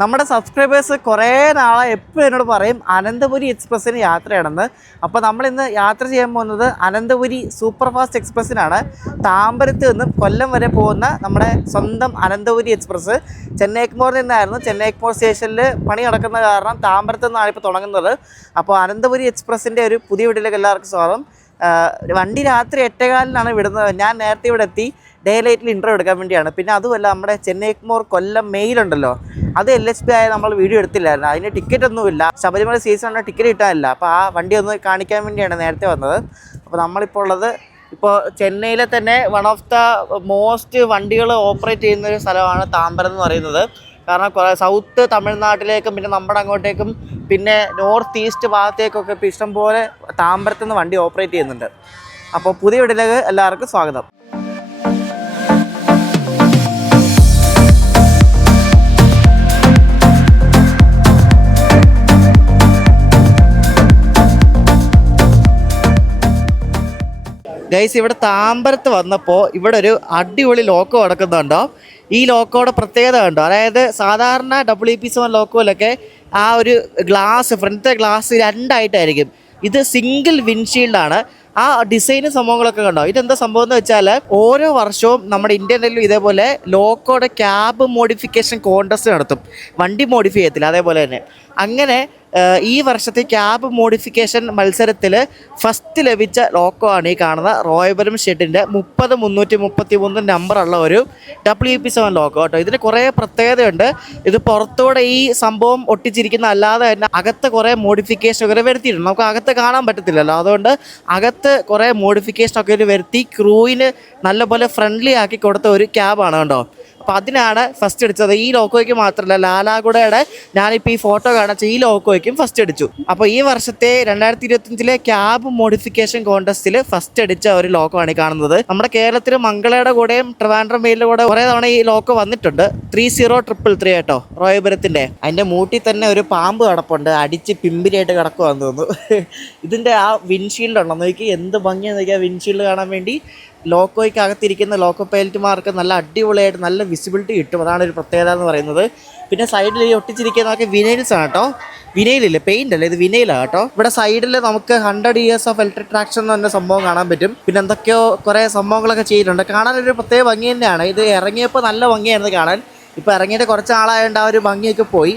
നമ്മുടെ സബ്സ്ക്രൈബേഴ്സ് കുറേ നാളെ എപ്പോഴും എന്നോട് പറയും അനന്തപുരി എക്സ്പ്രസ്സിന് യാത്രയാണെന്ന്. അപ്പോൾ നമ്മളിന്ന് യാത്ര ചെയ്യാൻ പോകുന്നത് അനന്തപുരി സൂപ്പർ ഫാസ്റ്റ് എക്സ്പ്രസ്സിനാണ്. താമ്പരത്ത് നിന്നും കൊല്ലം വരെ പോകുന്ന നമ്മുടെ സ്വന്തം അനന്തപുരി എക്സ്പ്രസ് ചെന്നൈ എഗ്മോറിൽ നിന്നായിരുന്നു. ചെന്നൈ എഗ്മോർ സ്റ്റേഷനിൽ പണി നടക്കുന്ന കാരണം താമ്പരത്ത് നിന്നാണ് ഇപ്പോൾ തുടങ്ങുന്നത്. അപ്പോൾ അനന്തപുരി എക്സ്പ്രസ്സിൻ്റെ ഒരു പുതിയ വീട്ടിലേക്ക് എല്ലാവർക്കും സ്വാഗതം. വണ്ടി രാത്രി 8:15 വിടുന്നത്. ഞാൻ നേരത്തെ ഇവിടെ എത്തി ഡേ ലൈറ്റിൽ ഇൻ്റർവ്യൂ എടുക്കാൻ വേണ്ടിയാണ്. പിന്നെ അതുമല്ല, നമ്മുടെ ചെന്നൈ എഗ്മോർ കൊല്ലം മെയിലുണ്ടല്ലോ, അത് LHB ആയ നമ്മൾ വീഡിയോ എടുത്തില്ലായിരുന്നു. അതിന് ടിക്കറ്റ് ഒന്നുമില്ല, ശബരിമല സീസണിന് ടിക്കറ്റ് കിട്ടാനില്ല. അപ്പോൾ ആ വണ്ടി ഒന്ന് കാണിക്കാൻ വേണ്ടിയാണ് നേരത്തെ വന്നത്. അപ്പോൾ നമ്മളിപ്പോൾ ഉള്ളത് ചെന്നൈയിലെ തന്നെ വൺ ഓഫ് ദ മോസ്റ്റ് വണ്ടികൾ ഓപ്പറേറ്റ് ചെയ്യുന്നൊരു സ്ഥലമാണ് താമ്പരം എന്ന് പറയുന്നത്. കാരണം സൗത്ത് തമിഴ്നാട്ടിലേക്കും പിന്നെ നമ്മുടെ അങ്ങോട്ടേക്കും പിന്നെ നോർത്ത് ഈസ്റ്റ് ഭാഗത്തേക്കൊക്കെ ഇപ്പോൾ ഇഷ്ടംപോലെ താമ്പരത്ത് നിന്ന് വണ്ടി ഓപ്പറേറ്റ് ചെയ്യുന്നുണ്ട്. അപ്പോൾ പുതിയ വീട്ടിലേക്ക് എല്ലാവർക്കും സ്വാഗതം. ഗൈസ്, ഇവിടെ താമ്പരത്ത് വന്നപ്പോൾ ഇവിടെ ഒരു അടിപൊളി ലോക്കോ കിടക്കുന്നുണ്ടോ? ഈ ലോക്കോയുടെ പ്രത്യേകത കണ്ടോ? അതായത് സാധാരണ WP7 ലോക്കോയിലൊക്കെ ആ ഒരു ഗ്ലാസ്, ഫ്രണ്ടത്തെ ഗ്ലാസ് രണ്ടായിട്ടായിരിക്കും. ഇത് സിംഗിൾ വിൻഷീൽഡാണ്. ആ ഡിസൈനും സംഭവങ്ങളൊക്കെ കണ്ടോ? ഇതെന്താ സംഭവം എന്ന് വെച്ചാൽ ഓരോ വർഷവും നമ്മുടെ ഇന്ത്യയിലും ഇതേപോലെ ലോക്കോയുടെ ക്യാബ് മോഡിഫിക്കേഷൻ കോൺടെസ്റ്റ് നടത്തും. വണ്ടി മോഡിഫൈ ചെയ്യത്തില്ല, അതേപോലെ തന്നെ. അങ്ങനെ ഈ വർഷത്തെ ക്യാബ് മോഡിഫിക്കേഷൻ മത്സരത്തിൽ ഫസ്റ്റ് ലഭിച്ച ലോക്കോ ആണ് ഈ കാണുന്ന റോയപുരം ഷെഡിൻ്റെ 30333 നമ്പറുള്ള ഒരു WP7 ലോക്കോ കേട്ടോ. ഇതിന് കുറേ പ്രത്യേകതയുണ്ട്. ഇത് പുറത്തൂടെ ഈ സംഭവം ഒട്ടിച്ചിരിക്കുന്ന അല്ലാതെ തന്നെ അകത്ത് കുറേ മോഡിഫിക്കേഷനൊക്കെ വരുത്തിയിട്ടുണ്ട്. നമുക്ക് അകത്ത് കാണാൻ പറ്റത്തില്ലല്ലോ, അതുകൊണ്ട് അകത്ത് കുറേ മോഡിഫിക്കേഷനൊക്കെ വരുത്തി ക്രൂവിന് നല്ലപോലെ ഫ്രണ്ട്ലി ആക്കി കൊടുത്ത ഒരു ക്യാബാണ് കേട്ടോ. അപ്പോൾ അതിനാണ് ഫസ്റ്റ് അടിച്ചത്. ഈ ലോക്കോയ്ക്ക് മാത്രമല്ല, ലാലാഗുഡയുടെ ഞാനിപ്പോൾ ഈ ഫോട്ടോ കാണിച്ച ഈ ലോക്കോയ്ക്കും ഫസ്റ്റ് അടിച്ചു. അപ്പോൾ ഈ വർഷത്തെ 2025 ക്യാബ് മോഡിഫിക്കേഷൻ കോൺടെസ്റ്റിൽ ഫസ്റ്റ് അടിച്ച ഒരു ലോക്കോ ആണ് ഈ കാണുന്നത്. നമ്മുടെ കേരളത്തിൽ മംഗളയുടെ കൂടെയും ട്രിവാൻഡ്രം മെയിലിൻ്റെ കൂടെ കുറേ തവണ ഈ ലോക്കോ വന്നിട്ടുണ്ട്. 30333 കേട്ടോ, റോയപുരത്തിൻ്റെ. അതിൻ്റെ മൂട്ടിൽ തന്നെ ഒരു പാമ്പ് കിടപ്പുണ്ട്, അടിച്ച് പിമ്പിരിയായിട്ട് കിടക്കുവാന്ന് തോന്നുന്നു. ഇതിൻ്റെ ആ വിൻഷീൽഡ് ഉണ്ടോ നോക്കി, എന്ത് ഭംഗിയാന്ന് നോക്കിയാൽ വിൻഷീൽഡ് കാണാൻ വേണ്ടി. ലോക്കോയ്ക്ക് അകത്തിരിക്കുന്ന ലോക്കോ പൈലറ്റുമാർക്ക് നല്ല അടിപൊളിയായിട്ട് നല്ല വിസിബിലിറ്റി കിട്ടും. അതാണ് ഒരു പ്രത്യേകത എന്ന് പറയുന്നത്. പിന്നെ സൈഡിൽ ഈ ഒട്ടിച്ചിരിക്കുന്നതൊക്കെ വിനൈൽസ് ആണ് കേട്ടോ. വിനൈലില്ല, പെയിൻ്റ് അല്ല, ഇത് വിനൈലാണ് കേട്ടോ. ഇവിടെ സൈഡിൽ നമുക്ക് 100 years ഓഫ് ഇലക്ട്രിക് ട്രാക്ഷൻ എന്ന് പറഞ്ഞ സംഭവം കാണാൻ പറ്റും. പിന്നെ എന്തൊക്കെയോ കുറേ സംഭവങ്ങളൊക്കെ ചെയ്തിട്ടുണ്ട്. കാണാനൊരു പ്രത്യേക ഭംഗി തന്നെയാണ്. ഇത് ഇറങ്ങിയപ്പോൾ നല്ല ഭംഗിയായിരുന്നു കാണാൻ. ഇപ്പോൾ ഇറങ്ങിയിട്ട് കുറച്ച് ആളായതുകൊണ്ട് ആ ഒരു ഭംഗിയൊക്കെ പോയി.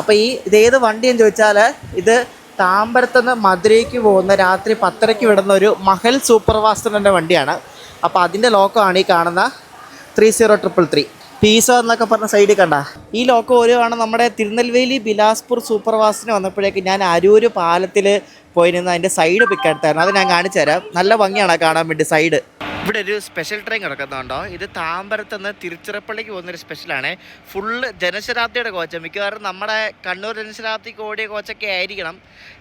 അപ്പോൾ ഇതേത് വണ്ടിയെന്ന് ചോദിച്ചാൽ ഇത് താമ്പരത്തുനിന്ന് മധുരയ്ക്ക് പോകുന്ന രാത്രി 10:30 വിടുന്ന ഒരു മഹൽ സൂപ്പർ ഫാസ്റ്ററിൻ്റെ വണ്ടിയാണ്. അപ്പോൾ അതിൻ്റെ ലോക്കോ ആണ് ഈ കാണുന്ന 30333. പീസോ എന്നൊക്കെ പറഞ്ഞ സൈഡിൽ കണ്ട ഈ ലോക്കോ ഒരുവാണ്. നമ്മുടെ തിരുനെൽവേലി ബിലാസ്പൂർ സൂപ്പർ ഫാസ്റ്റിന് വന്നപ്പോഴേക്ക് ഞാൻ അരൂർ പാലത്തിൽ പോയി നിന്ന് അതിൻ്റെ സൈഡ് പിക്ക് എടുത്തായിരുന്നു. അത് ഞാൻ കാണിച്ചു തരാം. നല്ല ഭംഗിയാണ് കാണാൻ വേണ്ടി സൈഡ്. ഇവിടെ ഒരു സ്പെഷ്യൽ ട്രെയിൻ കിടക്കുന്നുണ്ടോ? ഇത് താമ്പരത്ത് നിന്ന് തിരുച്ചിറപ്പള്ളിക്ക് പോകുന്നൊരു സ്പെഷ്യലാണ്. ഫുള്ള് ജനശതാബ്ദിയുടെ കോച്ച്. മിക്കവാറും നമ്മുടെ കണ്ണൂർ ജനശതാബ്ദിക്ക് ഓടിയ കോച്ചൊക്കെ ആയിരിക്കണം.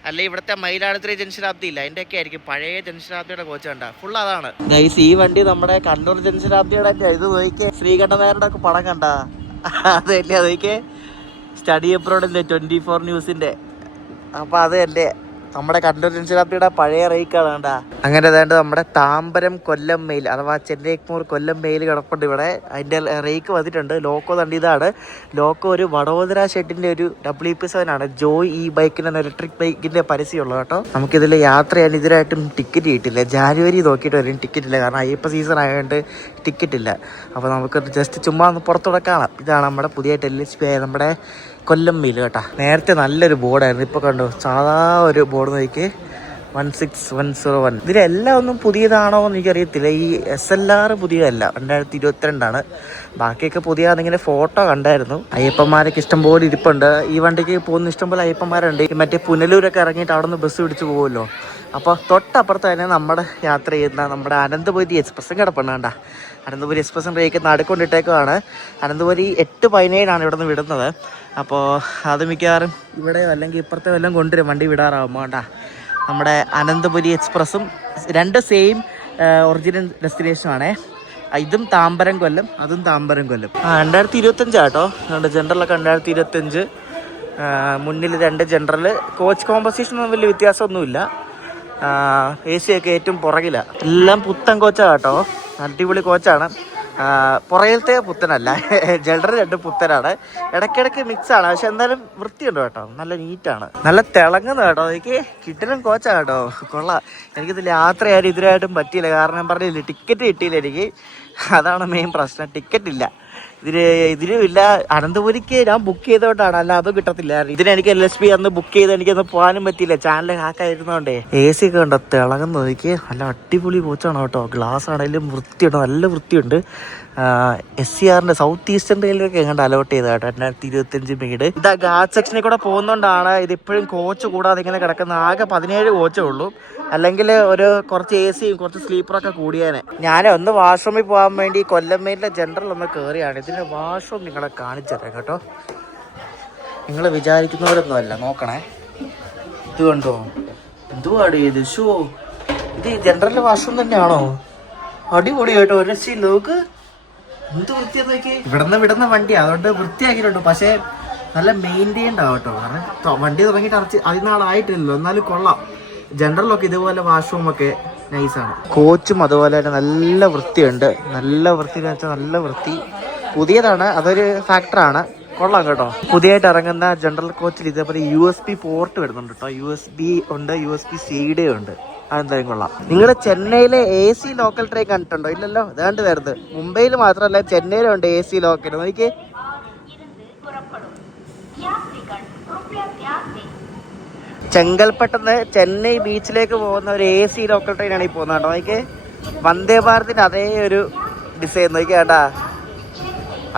അല്ലെ ഇവിടുത്തെ മയിലാടുതുറ ജനശതാബ്ദി ഇല്ല, അതിൻ്റെയൊക്കെ ആയിരിക്കും പഴയ ജനശതാബ്ദിയുടെ കോച്ച് കണ്ട. ഫുൾ അതാണ് ഗൈസ്. ഈ വണ്ടി നമ്മുടെ കണ്ണൂർ ജനശതാബ്ദിയുടെ ഇത് നോക്കിയേ. ശ്രീകണ്ഠനായരുടെ ഒക്കെ പടം കണ്ട അതല്ലേ? അതൊക്കെ സ്റ്റഡി അബ്രോഡിൻ്റെ 24 ന്യൂസിൻ്റെ. അപ്പോൾ അത് എൻ്റെ നമ്മുടെ കണ്ണൂർ ജനശതാബ്ദിയുടെ പഴയ റേക്കാണ് വേണ്ട. അങ്ങനെ അതായത് നമ്മുടെ താമ്പരം കൊല്ലം മെയിൽ അഥവാ ചെന്നൈ എഗ്മോർ കൊല്ലം മെയിൽ കിടപ്പുണ്ട് ഇവിടെ. അതിൻ്റെ റേക്ക് വന്നിട്ടുണ്ട്. ലോക്കോ തണ്ടി ഇതാണ്. ലോക്കോ ഒരു വഡോദര ഷെഡിൻ്റെ ഒരു WP7 ആണ്. ജോയ് ഈ ബൈക്കിന് ഇലക്ട്രിക് ബൈക്കിൻ്റെ പരസ്യമുള്ളത് കേട്ടോ. നമുക്കിതിൽ യാത്ര ചെയ്യാൻ ഇതിനായിട്ടും ടിക്കറ്റ് കിട്ടില്ല. ജാനുവരി നോക്കിയിട്ട് വരും ടിക്കറ്റ് ഇല്ല, കാരണം അയ്യപ്പ സീസൺ ആയതുകൊണ്ട് ടിക്കറ്റ് ഇല്ല. അപ്പോൾ നമുക്ക് ജസ്റ്റ് ചുമ്മാ ഒന്ന് പുറത്തൂടെ കാണാം. ഇതാണ് നമ്മുടെ പുതിയ LHB ആയ നമ്മുടെ കൊല്ലം മെയിൽ കേട്ടോ. നേരത്തെ നല്ലൊരു ബോർഡായിരുന്നു, ഇപ്പോൾ കണ്ടു സാധാ ഒരു ബോർഡ് നോക്കി 16101. ഇതിലെല്ലാം ഒന്നും പുതിയതാണോ എന്ന് എനിക്കറിയത്തില്ല. ഈ SLR പുതിയതല്ല, 2022 ബാക്കിയൊക്കെ പുതിയതാണെന്നിങ്ങനെ ഫോട്ടോ കണ്ടായിരുന്നു. അയ്യപ്പന്മാരൊക്കെ ഇഷ്ടംപോലെ ഇരിപ്പുണ്ട്. ഈ വണ്ടിക്ക് പോകുന്ന ഇഷ്ടംപോലെ അയ്യപ്പന്മാരുണ്ട്. മറ്റേ പുനലൂരൊക്കെ ഇറങ്ങിയിട്ട് അവിടെ നിന്ന് ബസ് പിടിച്ച് പോകുമല്ലോ. അപ്പോൾ തൊട്ടപ്പുറത്ത് തന്നെ നമ്മുടെ യാത്ര ചെയ്യുന്ന നമ്മുടെ അനന്തപുരി എക്സ്പ്രസ്സും കിടപ്പുണ്ട് കണ്ട. അനന്തപുരി എക്സ്പ്രസ്സും റേക്ക് നടുക്കൊണ്ടിട്ടേക്കുവാണ്. അനന്തപുരി 8:17 ഇവിടെ നിന്ന് വിടുന്നത്. അപ്പോൾ അത് മിക്കവാറും ഇവിടെ അല്ലെങ്കിൽ ഇപ്പുറത്തെ വല്ലതും കൊണ്ടുവരും വണ്ടി വിടാറാകുമ്പോൾ കേട്ടാ. നമ്മുടെ അനന്തപുരി എക്സ്പ്രസ്സും രണ്ട് സെയിം ഒറിജിനൽ ഡെസ്റ്റിനേഷനാണേ. ഇതും താമ്പരം കൊല്ലം, അതും താമ്പരം കൊല്ലം. 2025 കേട്ടോ. ജനറലൊക്കെ 2025. മുന്നിൽ 2 ജനറൽ. കോച്ച് കോമ്പസിഷൻ ഒന്നും വലിയ വ്യത്യാസമൊന്നുമില്ല. AC ഒക്കെ ഏറ്റവും പുറകിലാണ്. എല്ലാം പുത്തൻ കോച്ചാണ് കേട്ടോ. അടിപൊളി കോച്ചാണ്. പുറയിലത്തെ പുത്തനല്ല, ജനറൽ രണ്ടും പുത്തനാണ്, ഇടയ്ക്കിടയ്ക്ക് മിക്സാണ്. പക്ഷെ എന്തായാലും വൃത്തിയുണ്ട് കേട്ടോ, നല്ല നീറ്റാണ്, നല്ല തിളങ്ങുന്ന കേട്ടോ. എനിക്ക് കിട്ടലും കോച്ചാണ് കേട്ടോ, കൊള്ളാം. എനിക്കിതിൽ യാത്രയായാലും ഇതിനായിട്ടും പറ്റിയില്ല, കാരണം പറഞ്ഞില്ല ടിക്കറ്റ് കിട്ടിയില്ല എനിക്ക്, അതാണ് മെയിൻ പ്രശ്നം. ടിക്കറ്റ് ഇല്ല ഇതിനും ഇല്ല. അനന്തപുരിക്ക് ഞാൻ ബുക്ക് ചെയ്തോണ്ടാണ്, അല്ല അതും കിട്ടത്തില്ലായിരുന്നു. ഇതിനെനിക്ക് LSP അന്ന് ബുക്ക് ചെയ്ത് എനിക്കൊന്ന് പോകാനും പറ്റിയില്ല, ചാനൽ ഹാക്കായിരുന്നോണ്ടേ. AC ഒക്കെ ഉണ്ടോ തിളങ്ങുന്ന നോക്കി, നല്ല അടിപൊളി കോച്ചാണ് കേട്ടോ. ഗ്ലാസ് ആണെങ്കിലും വൃത്തിയുണ്ട്, നല്ല വൃത്തിയുണ്ട്. SCRന്റെ സൗത്ത് ഈസ്റ്റേൺ റെയിൽവേക്ക് എങ്ങാണ്ട് അലോട്ട് ചെയ്ത കേട്ടോ 2025 മെയ്ഡ്. ഇത് ഗാർഡ് സെക്ഷനിൽ കൂടെ പോകുന്നോണ്ടാണ് ഇതിപ്പോഴും കോച്ച് കൂടാതെ ഇങ്ങനെ കിടക്കുന്ന. ആകെ 17 കോച്ചേ ഉള്ളൂ, അല്ലെങ്കിൽ ഒരു കുറച്ച് ACയും കുറച്ച് സ്ലീപ്പറൊക്കെ കൂടിയാനെ. ഞാൻ ഒന്ന് വാഷ്റൂമിൽ പോകാൻ വേണ്ടി കൊല്ലം മെയിലിലെ ജനറൽ ഒന്ന് കയറിയാണ്. ഇതിൻ്റെ വാഷ്റൂം നിങ്ങളെ കാണിച്ചു തരാം കേട്ടോ. നിങ്ങൾ വിചാരിക്കുന്നവരൊന്നും അല്ല, നോക്കണേ. ഇത് കണ്ടോ, എന്തുവാടി ഇത്? ഷോ, ഇത് ജനറൽ വാഷ്റൂം തന്നെയാണോ? അടിപൊളി കേട്ടോ, ഒരു രക്ഷയില്ല. നോക്ക് എന്ത് വൃത്തിയാന്ന് നോക്കി. വിടുന്ന വണ്ടിയാണ്, അതുകൊണ്ട് വൃത്തിയാക്കിയിട്ടുണ്ട്. പക്ഷേ നല്ല മെയിൻറ്റെയിൻഡ് ആവട്ടോ, കാരണം വണ്ടി തുടങ്ങിയിട്ട് അതിനാളായിട്ടില്ലല്ലോ, എന്നാലും കൊള്ളാം. ജനറലൊക്കെ ഇതുപോലെ വാഷ്റൂമൊക്കെ നൈസാണ്. കോച്ചും അതുപോലെ തന്നെ നല്ല വൃത്തിയുണ്ട്. നല്ല വൃത്തി എന്ന് വെച്ചാൽ നല്ല വൃത്തി. പുതിയതാണ്, അതൊരു ഫാക്ടറാണ്, കൊള്ളാം കേട്ടോ. പുതിയതായിട്ട് ഇറങ്ങുന്ന ജനറൽ കോച്ചിൽ ഇതേപോലെ USB പോർട്ട് വരുന്നുണ്ട് കേട്ടോ. USB ഉണ്ട്, USB-C ഉണ്ട്. അതെന്തായാലും കൊള്ളാം. നിങ്ങൾ ചെന്നൈയിലെ AC ലോക്കൽ ട്രെയിൻ കണ്ടിട്ടുണ്ടോ? ഇല്ലല്ലോ, അതാണ്ട് വരുന്നത്. മുംബൈയിൽ മാത്രമല്ല ചെന്നൈയിലും ഉണ്ട് AC ലോക്കൽ. നോക്കി, ചെങ്കൽപ്പെട്ടന്ന് ചെന്നൈ ബീച്ചിലേക്ക് പോകുന്ന ഒരു AC ലോക്കൽ ട്രെയിനാണ് ഈ പോകുന്നത് കേട്ടോ. നോക്കി, വന്ദേ ഭാരതിൻ്റെ അതേ ഒരു ഡിസൈൻ നോക്കി കേട്ടാ,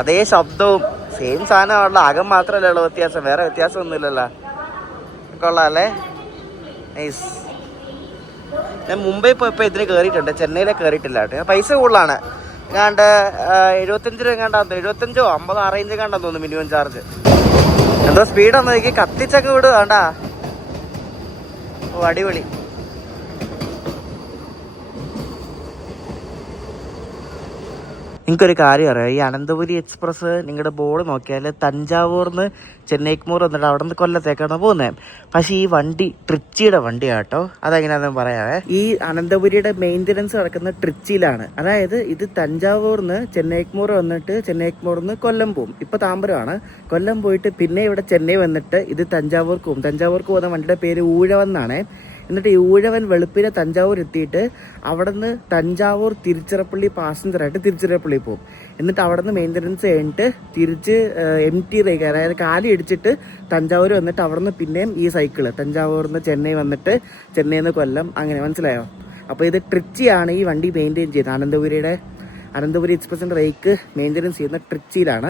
അതേ ശബ്ദവും സെയിം സാധനമാണല്ലോ, അകം മാത്രമല്ലേ ഉള്ളൂ വ്യത്യാസം, വേറെ വ്യത്യാസമൊന്നും ഇല്ലല്ലോ. കൊള്ളാം അല്ലേ, നൈസ്. ഞാൻ മുംബൈ പോയപ്പോൾ ഇതിന് കയറിയിട്ടുണ്ട്, ചെന്നൈയിലെ കയറിയിട്ടില്ല കേട്ടോ. പൈസ കൂടുതലാണ്, എങ്ങാണ്ട് 75 രൂപ എങ്ങാണ്ടാന്ന്, 75 50 ആ റേഞ്ച് എങ്ങാണ്ടാന്ന് തോന്നുന്നു മിനിമം ചാർജ്. എന്തോ സ്പീഡാന്ന് നോക്കി, കത്തിച്ചൊക്കെ വിടുക വേണ്ടാ. ഓ അടിപൊളി. നിങ്ങൾക്കൊരു കാര്യം അറിയാം, ഈ അനന്തപുരി എക്സ്പ്രസ് നിങ്ങളുടെ ബോർഡ് നോക്കിയാൽ തഞ്ചാവൂർന്ന് ചെന്നൈക്കുമൂർ വന്നിട്ട് അവിടെ നിന്ന് കൊല്ലത്തേക്കാണ് പോകുന്നത്. പക്ഷേ ഈ വണ്ടി ട്രിച്ചിയുടെ വണ്ടിയാണ് കേട്ടോ. അതെങ്ങനെയാണെന്ന് പറയാവേ. ഈ അനന്തപുരിയുടെ മെയിൻ്റനൻസ് നടക്കുന്ന ട്രിച്ചിയിലാണ്. അതായത് ഇത് തഞ്ചാവൂർന്ന് ചെന്നൈക്കുമൂർ വന്നിട്ട് ചെന്നൈക്കുമൂർന്ന് കൊല്ലം പോകും. ഇപ്പോൾ താമ്പരമാണ്, കൊല്ലം പോയിട്ട് പിന്നെ ഇവിടെ ചെന്നൈ വന്നിട്ട് ഇത് തഞ്ചാവൂർക്ക് പോകും. തഞ്ചാവൂർക്ക് പോകുന്ന വണ്ടിയുടെ പേര് ഊഴവെന്നാണ്. എന്നിട്ട് ഈ ഊഴവൻ വെളുപ്പിനെ തഞ്ചാവൂർ എത്തിയിട്ട് അവിടെ നിന്ന് തഞ്ചാവൂർ തിരുച്ചിറപ്പള്ളി പാസഞ്ചറായിട്ട് തിരുച്ചിറപ്പള്ളി പോകും. എന്നിട്ട് അവിടെ നിന്ന് മെയിൻ്റനൻസ് കഴിഞ്ഞിട്ട് തിരിച്ച് MT റേക്ക്, അതായത് കാലി അടിച്ചിട്ട് തഞ്ചാവൂർ വന്നിട്ട് അവിടെ നിന്ന് പിന്നെയും ഈ സൈക്കിള് തഞ്ചാവൂരിൽ നിന്ന് ചെന്നൈ വന്നിട്ട് ചെന്നൈയിൽ നിന്ന് കൊല്ലം, അങ്ങനെ മനസ്സിലായോ? അപ്പോൾ ഇത് ട്രിച്ചിയാണ് ഈ വണ്ടി മെയിൻറ്റെയിൻ ചെയ്യുന്നത്. അനന്തപുരി എക്സ്പ്രസിൻ്റെ റേക്ക് മെയിൻ്റനൻസ് ചെയ്യുന്ന ട്രിച്ചിയിലാണ്.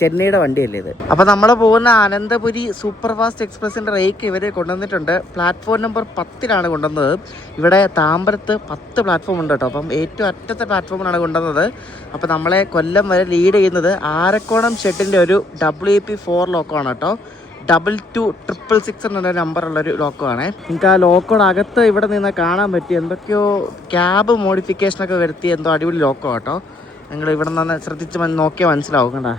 ചെന്നൈയുടെ വണ്ടിയല്ലേ ഇത്. അപ്പോൾ നമ്മൾ പോകുന്ന അനന്തപുരി സൂപ്പർ ഫാസ്റ്റ് എക്സ്പ്രസിൻ്റെ റേക്ക് ഇവർ കൊണ്ടുവന്നിട്ടുണ്ട്. പ്ലാറ്റ്ഫോം നമ്പർ 10 കൊണ്ടുവന്നത്. ഇവിടെ താമ്പരത്ത് 10 പ്ലാറ്റ്ഫോം ഉണ്ട് കേട്ടോ. അപ്പം ഏറ്റവും അറ്റത്തെ പ്ലാറ്റ്ഫോമിലാണ് കൊണ്ടുവന്നത്. അപ്പോൾ നമ്മളെ കൊല്ലം വരെ ലീഡ് ചെയ്യുന്നത് ആരക്കോണം ഷെഡിൻ്റെ ഒരു WP4 ലോക്കമാണ് കേട്ടോ. 2266 എന്നൊരു നമ്പറുള്ളൊരു ലോക്കമാണ്. നിങ്ങൾക്ക് ആ ലോക്കോടെ അകത്ത് ഇവിടെ നിന്ന് കാണാൻ പറ്റി എന്തൊക്കെയോ ക്യാബ് മോഡിഫിക്കേഷനൊക്കെ വരുത്തി എന്തോ അടിപൊളി ലോക്കോ കേട്ടോ. നിങ്ങൾ ഇവിടെ നിന്ന് ശ്രദ്ധിച്ച് നോക്കിയാൽ മനസ്സിലാവും കേട്ടോ,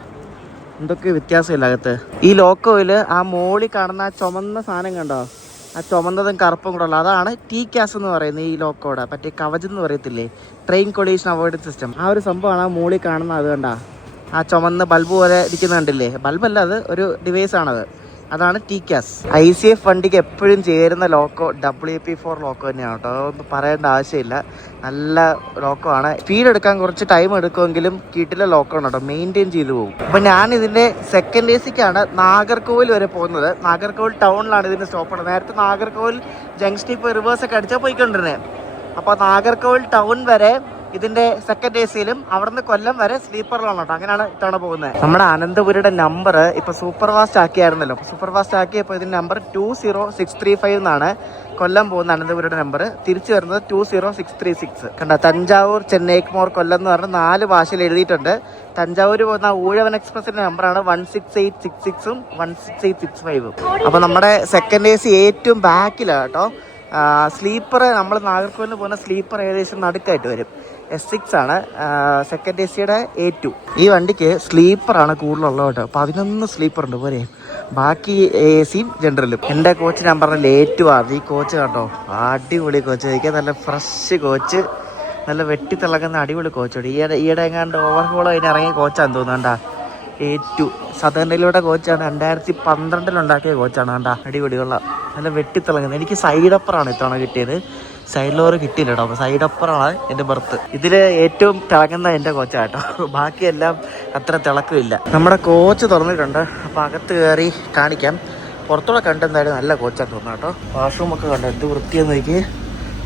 എന്തൊക്കെയോ വ്യത്യാസമില്ല അകത്ത്. ഈ ലോക്കോയിൽ ആ മോളിൽ കാണുന്ന ആ ചുമന്ന സാധനം കണ്ടോ, ആ ചുമന്നതും കറുപ്പും കൂടെ ഉള്ള അതാണ് TCAS എന്ന് പറയുന്നത്. ഈ ലോക്കോടെ പറ്റിയ കവചം എന്ന് പറയത്തില്ലേ, ട്രെയിൻ കൊളീഷൻ അവോയ്ഡൻസ് സിസ്റ്റം. ആ ഒരു സംഭവമാണ് ആ മോളിൽ കാണുന്നത്. അത് കണ്ടാ ആ ചുമന്ന ബൾബ് പോലെ ഇരിക്കുന്ന കണ്ടില്ലേ, ബൾബല്ല, അത് ഒരു ഡിവൈസാണത്. അതാണ് TCAS. ICF വണ്ടിക്ക് എപ്പോഴും ചേരുന്ന ലോക്കോ WP4 ലോക്കോ തന്നെയാണ് കേട്ടോ. അതൊന്നും പറയേണ്ട ആവശ്യമില്ല, നല്ല ലോക്കോ ആണ്. സ്പീഡ് എടുക്കാൻ കുറച്ച് ടൈം എടുക്കുമെങ്കിലും കിട്ടില്ല ലോക്കോ ആണ് കേട്ടോ, മെയിൻറ്റെയിൻ ചെയ്തു പോകും. അപ്പോൾ ഞാൻ ഇതിൻ്റെ സെക്കൻഡ് ACക്കാണ് നാഗർകോവിൽ വരെ പോകുന്നത്. നാഗർകോവിൽ ടൗണിലാണ് ഇതിൻ്റെ സ്റ്റോപ്പ്. നേരത്തെ നാഗർകോവിൽ ജംഗ്ഷനിൽ പോയി റിവേഴ്സൊക്കെ അടിച്ചാൽ പോയിക്കൊണ്ടിരുന്നത്. അപ്പോൾ നാഗർകോവിൽ ടൗൺ വരെ ഇതിന്റെ സെക്കൻഡ് ACയിലും അവിടെ നിന്ന് കൊല്ലം വരെ സ്ലീപ്പറിലാണ് കേട്ടോ. അങ്ങനെയാണ് ഇത്തവണ പോകുന്നത്. നമ്മുടെ അനന്തപുരിയുടെ നമ്പർ ഇപ്പൊ സൂപ്പർ ഫാസ്റ്റ് ആക്കിയായിരുന്നല്ലോ. സൂപ്പർ ഫാസ്റ്റ് ആക്കിയപ്പോൾ ഇതിന്റെ നമ്പർ 20635 എന്നാണ്. കൊല്ലം പോകുന്ന അനന്തപുരിയുടെ നമ്പർ, തിരിച്ചു വരുന്നത് 20636. കണ്ട, തഞ്ചാവൂർ ചെന്നൈക്കുമോർ കൊല്ലം എന്ന് പറഞ്ഞ് 4 ഭാഷയിൽ എഴുതിയിട്ടുണ്ട്. തഞ്ചാവൂർ പോകുന്ന ഊഴവൻ എക്സ്പ്രസിന്റെ നമ്പറാണ് 16866ഉം 16865ഉം. അപ്പൊ നമ്മുടെ സെക്കൻഡ് AC ഏറ്റവും ബാക്കിലാണ് കേട്ടോ. സ്ലീപ്പർ നമ്മൾ നാഗർകോവിലിന് പോകുന്ന സ്ലീപ്പർ ഏകദേശം നടുക്കായിട്ട് വരും. S6 ആണ് സെക്കൻഡ് ACയുടെ A2. ഈ വണ്ടിക്ക് സ്ലീപ്പറാണ് കൂടുതലുള്ളത് കേട്ടോ. 11 സ്ലീപ്പർ ഉണ്ട് പോരെ, ബാക്കി ACയും ജനറലും. എൻ്റെ കോച്ച് ഞാൻ പറഞ്ഞ A2 ആണ്. ഈ കോച്ച് കണ്ടോ, അടിപൊളി കോച്ച്. കഴിക്കാൻ നല്ല ഫ്രഷ് കോച്ച്, നല്ല വെട്ടിത്തിളങ്ങുന്ന അടിപൊളി കോച്ചുണ്ട്. ഈയിടെ എങ്ങാണ്ട് ഓവർഹോൾ അതിന് ഇറങ്ങിയ കോച്ചാന്ന് തോന്നുന്നുണ്ടാ. സദേൺ റെയിൽവേയുടെ കോച്ചാണ്. 2012 ഉണ്ടാക്കിയ കോച്ചാണ്. കണ്ടാ അടിപൊളിയുള്ള നല്ല വെട്ടിത്തിളങ്ങുന്നത്. എനിക്ക് സൈഡ് അപ്പറാണ് ഇത്തവണ കിട്ടിയത്. സൈഡ് ലോർ കിട്ടിയില്ല കേട്ടോ. അപ്പോൾ സൈഡ് അപ്പറാണ് എൻ്റെ ബർത്ത്. ഇതിൽ ഏറ്റവും തിളങ്ങുന്ന എൻ്റെ കോച്ചാട്ടോ. ബാക്കിയെല്ലാം അത്ര തിളക്കമില്ല. നമ്മുടെ കോച്ച് തുറന്നിട്ടുണ്ട്. അപ്പോൾ അകത്ത് കയറി കാണിക്കാം. പുറത്തൂടെ കണ്ടെന്തായാലും നല്ല കോച്ചാന്ന് തോന്നുന്നു കേട്ടോ. വാഷ്റൂമൊക്കെ കണ്ടോ എന്ത് വൃത്തിയെന്ന് നോക്കി.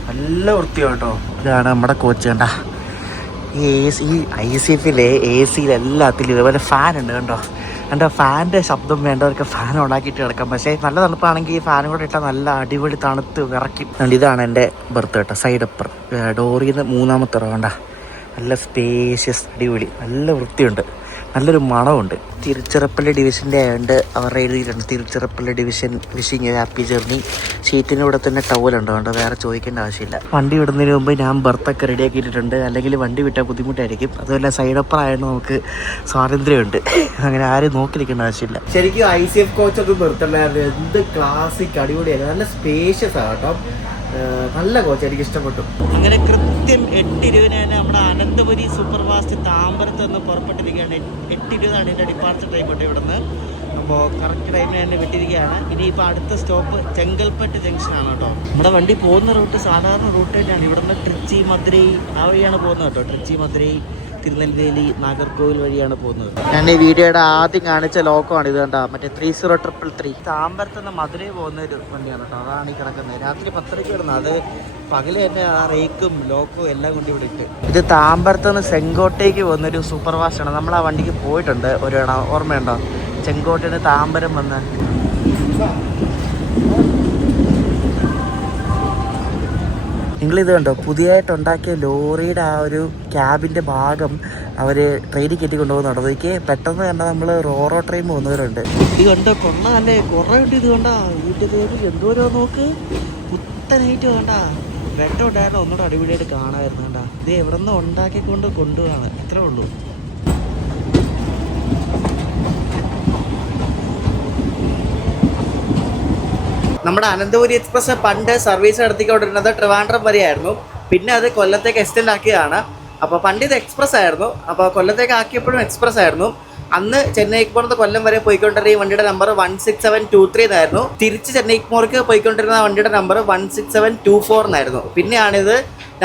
നല്ല വൃത്തിയാണ് കേട്ടോ. ഇതാണ് നമ്മുടെ കോച്ച്. കണ്ട ഈ ICF AC എല്ലാത്തിലും ഇതേപോലെ ഫാൻ ഉണ്ട് കണ്ടോ. എൻ്റെ ഫാനിൻ്റെ ശബ്ദം വേണ്ടവർക്ക് ഫാൻ ഉണ്ടാക്കിയിട്ട് കിടക്കാം. പക്ഷേ നല്ല തണുപ്പാണെങ്കിൽ ഈ ഫാനും കൂടെ ഇട്ടാൽ നല്ല അടിപൊളി തണുത്ത് വിറയ്ക്കും. ഇതാണ് എൻ്റെ ബർത്ത് കേട്ടോ. സൈഡ് അപ്പർ ഡോറിൽ നിന്ന് 3ാമത്തെ റോ. കണ്ട നല്ല സ്പേഷ്യസ് അടിപൊളി നല്ല വൃത്തിയുണ്ട്. നല്ലൊരു മണമുണ്ട്. തിരുച്ചിറപ്പള്ളി ഡിവിഷൻ്റെ ആയതുകൊണ്ട് അവരുടെ എഴുതിയിട്ടുണ്ട് Tiruchirappalli division wishing happy journey. ഷീറ്റിൻ്റെ കൂടെ തന്നെ ടവലുണ്ട്. അതുകൊണ്ട് വേറെ ചോദിക്കേണ്ട ആവശ്യമില്ല. വണ്ടി വിടുന്നതിന് മുമ്പ് ഞാൻ ബർത്തൊക്കെ റെഡിയാക്കിയിട്ടുണ്ട്. അല്ലെങ്കിൽ വണ്ടി വിട്ടാൽ ബുദ്ധിമുട്ടായിരിക്കും. അതുപോലെ സൈഡ് അപ്പർ ആയതുകൊണ്ട് നമുക്ക് സ്വാതന്ത്ര്യമുണ്ട്. അങ്ങനെ ആരും നോക്കിയിരിക്കേണ്ട ആവശ്യമില്ല. ശരിക്കും ICF കോച്ചൊക്കെ ബർത്തല്ലായിരുന്നു. എന്ത് ക്ലാസിക് അടിപൊളിയായിരുന്നു. നല്ല സ്പേഷ്യസ് ആണ് കേട്ടോ. നല്ല കോച്ച്, എനിക്ക് ഇഷ്ടപ്പെട്ടു. അങ്ങനെ കൃത്യം 8:20 തന്നെ നമ്മുടെ അനന്തപുരി സൂപ്പർ ഫാസ്റ്റ് താമ്പരത്ത് നിന്ന് പുറപ്പെട്ടിരിക്കുകയാണ്. 8:20 എൻ്റെ ഡിപ്പാർച്ചർ ടൈം ഉണ്ട് ഇവിടെ നിന്ന്. അപ്പോൾ കറക്റ്റ് ടൈമിന് തന്നെ വിട്ടിരിക്കുകയാണ്. ഇനിയിപ്പോൾ അടുത്ത സ്റ്റോപ്പ് ചെങ്കൽപ്പെട്ട് ജംഗ്ഷനാണ് കേട്ടോ. നമ്മുടെ വണ്ടി പോകുന്ന റൂട്ട് സാധാരണ റൂട്ട് തന്നെയാണ്. ഇവിടെ നിന്ന് ട്രിച്ചി മധുരൈ ആ വഴിയാണ് പോകുന്നത് കേട്ടോ. ട്രിച്ചി മധുരൈ തിരുനെൽവേലി നാഗർകോവിൽ വഴിയാണ് പോകുന്നത്. ഞാൻ ഈ വീഡിയോയുടെ ആദ്യം കാണിച്ച ലോക്കമാണ് ഇത്. കണ്ട മറ്റേ 30333 താമ്പരത്ത് നിന്ന് മധുരൈ പോകുന്ന ഒരു വണ്ടിയാണ് കേട്ടോ. അതാണ് ഈ കിടക്കുന്നത്. രാത്രി 10:30 വരുന്നത്. അത് പകല് തന്നെ ആ റേക്കും ലോക്കും എല്ലാം കൊണ്ട് ഇവിടെ ഇട്ട്. ഇത് താമ്പരത്ത് നിന്ന് ചെങ്കോട്ടേക്ക് പോകുന്നൊരു സൂപ്പർ ഫാസ്റ്റാണ്. നമ്മൾ ആ വണ്ടിക്ക് പോയിട്ടുണ്ട് ഒരു ഓർമ്മയുണ്ടോ? ചെങ്കോട്ടയിൽ നിന്ന് താമ്പരം വന്ന് നിങ്ങളിത് കണ്ടോ. പുതിയതായിട്ട് ഉണ്ടാക്കിയ ലോറിയുടെ ആ ഒരു ക്യാബിൻ്റെ ഭാഗം അവർ ട്രെയിനിൽ കയറ്റി കൊണ്ടുപോകുന്നുണ്ട്. അതൊക്കെ പെട്ടെന്ന് കണ്ടാൽ നമ്മൾ റോറോ ട്രെയിൻ പോകുന്നവരുണ്ട്. ഇത് കണ്ടോ കൊള്ളാല്ലേ. കുറേ ഉണ്ട്. ഇത് കണ്ടാ വീട്ടിൽ എന്തോരോ നോക്ക് പുത്തനായിട്ട് കണ്ടാ. വെട്ടം ഉണ്ടായിരുന്നു ഒന്നുകൂടെ അടിപൊളിയായിട്ട് കാണാമായിരുന്നു. കണ്ടാ ഇത് എവിടെ നിന്ന് ഉണ്ടാക്കിക്കൊണ്ട് കൊണ്ടുപോകാണ്. ഇത്രേ ഉള്ളൂ. നമ്മുടെ അനന്തപുരി എക്സ്പ്രസ് പണ്ട് സർവീസ് നടത്തിക്കൊണ്ടിരുന്നത് ട്രിവാൻഡ്രം വരെയായിരുന്നു. പിന്നെ അത് കൊല്ലത്തേക്ക് എക്സ്റ്റെൻഡ് ആക്കിയതാണ്. അപ്പോൾ പണ്ട് ഇത് എക്സ്പ്രസ് ആയിരുന്നു. അപ്പോൾ കൊല്ലത്തേക്ക് ആക്കിയപ്പോഴും എക്സ്പ്രസ് ആയിരുന്നു. അന്ന് ചെന്നൈക്ക് പോകുന്നത് കൊല്ലം വരെ പോയിക്കൊണ്ടിരുന്ന ഈ വണ്ടിയുടെ നമ്പർ 16723 എന്നായിരുന്നു. തിരിച്ച് ചെന്നൈക്ക് മോർക്ക് പോയിക്കൊണ്ടിരുന്ന വണ്ടിയുടെ നമ്പർ 16724 എന്നായിരുന്നു. പിന്നെയാണിത്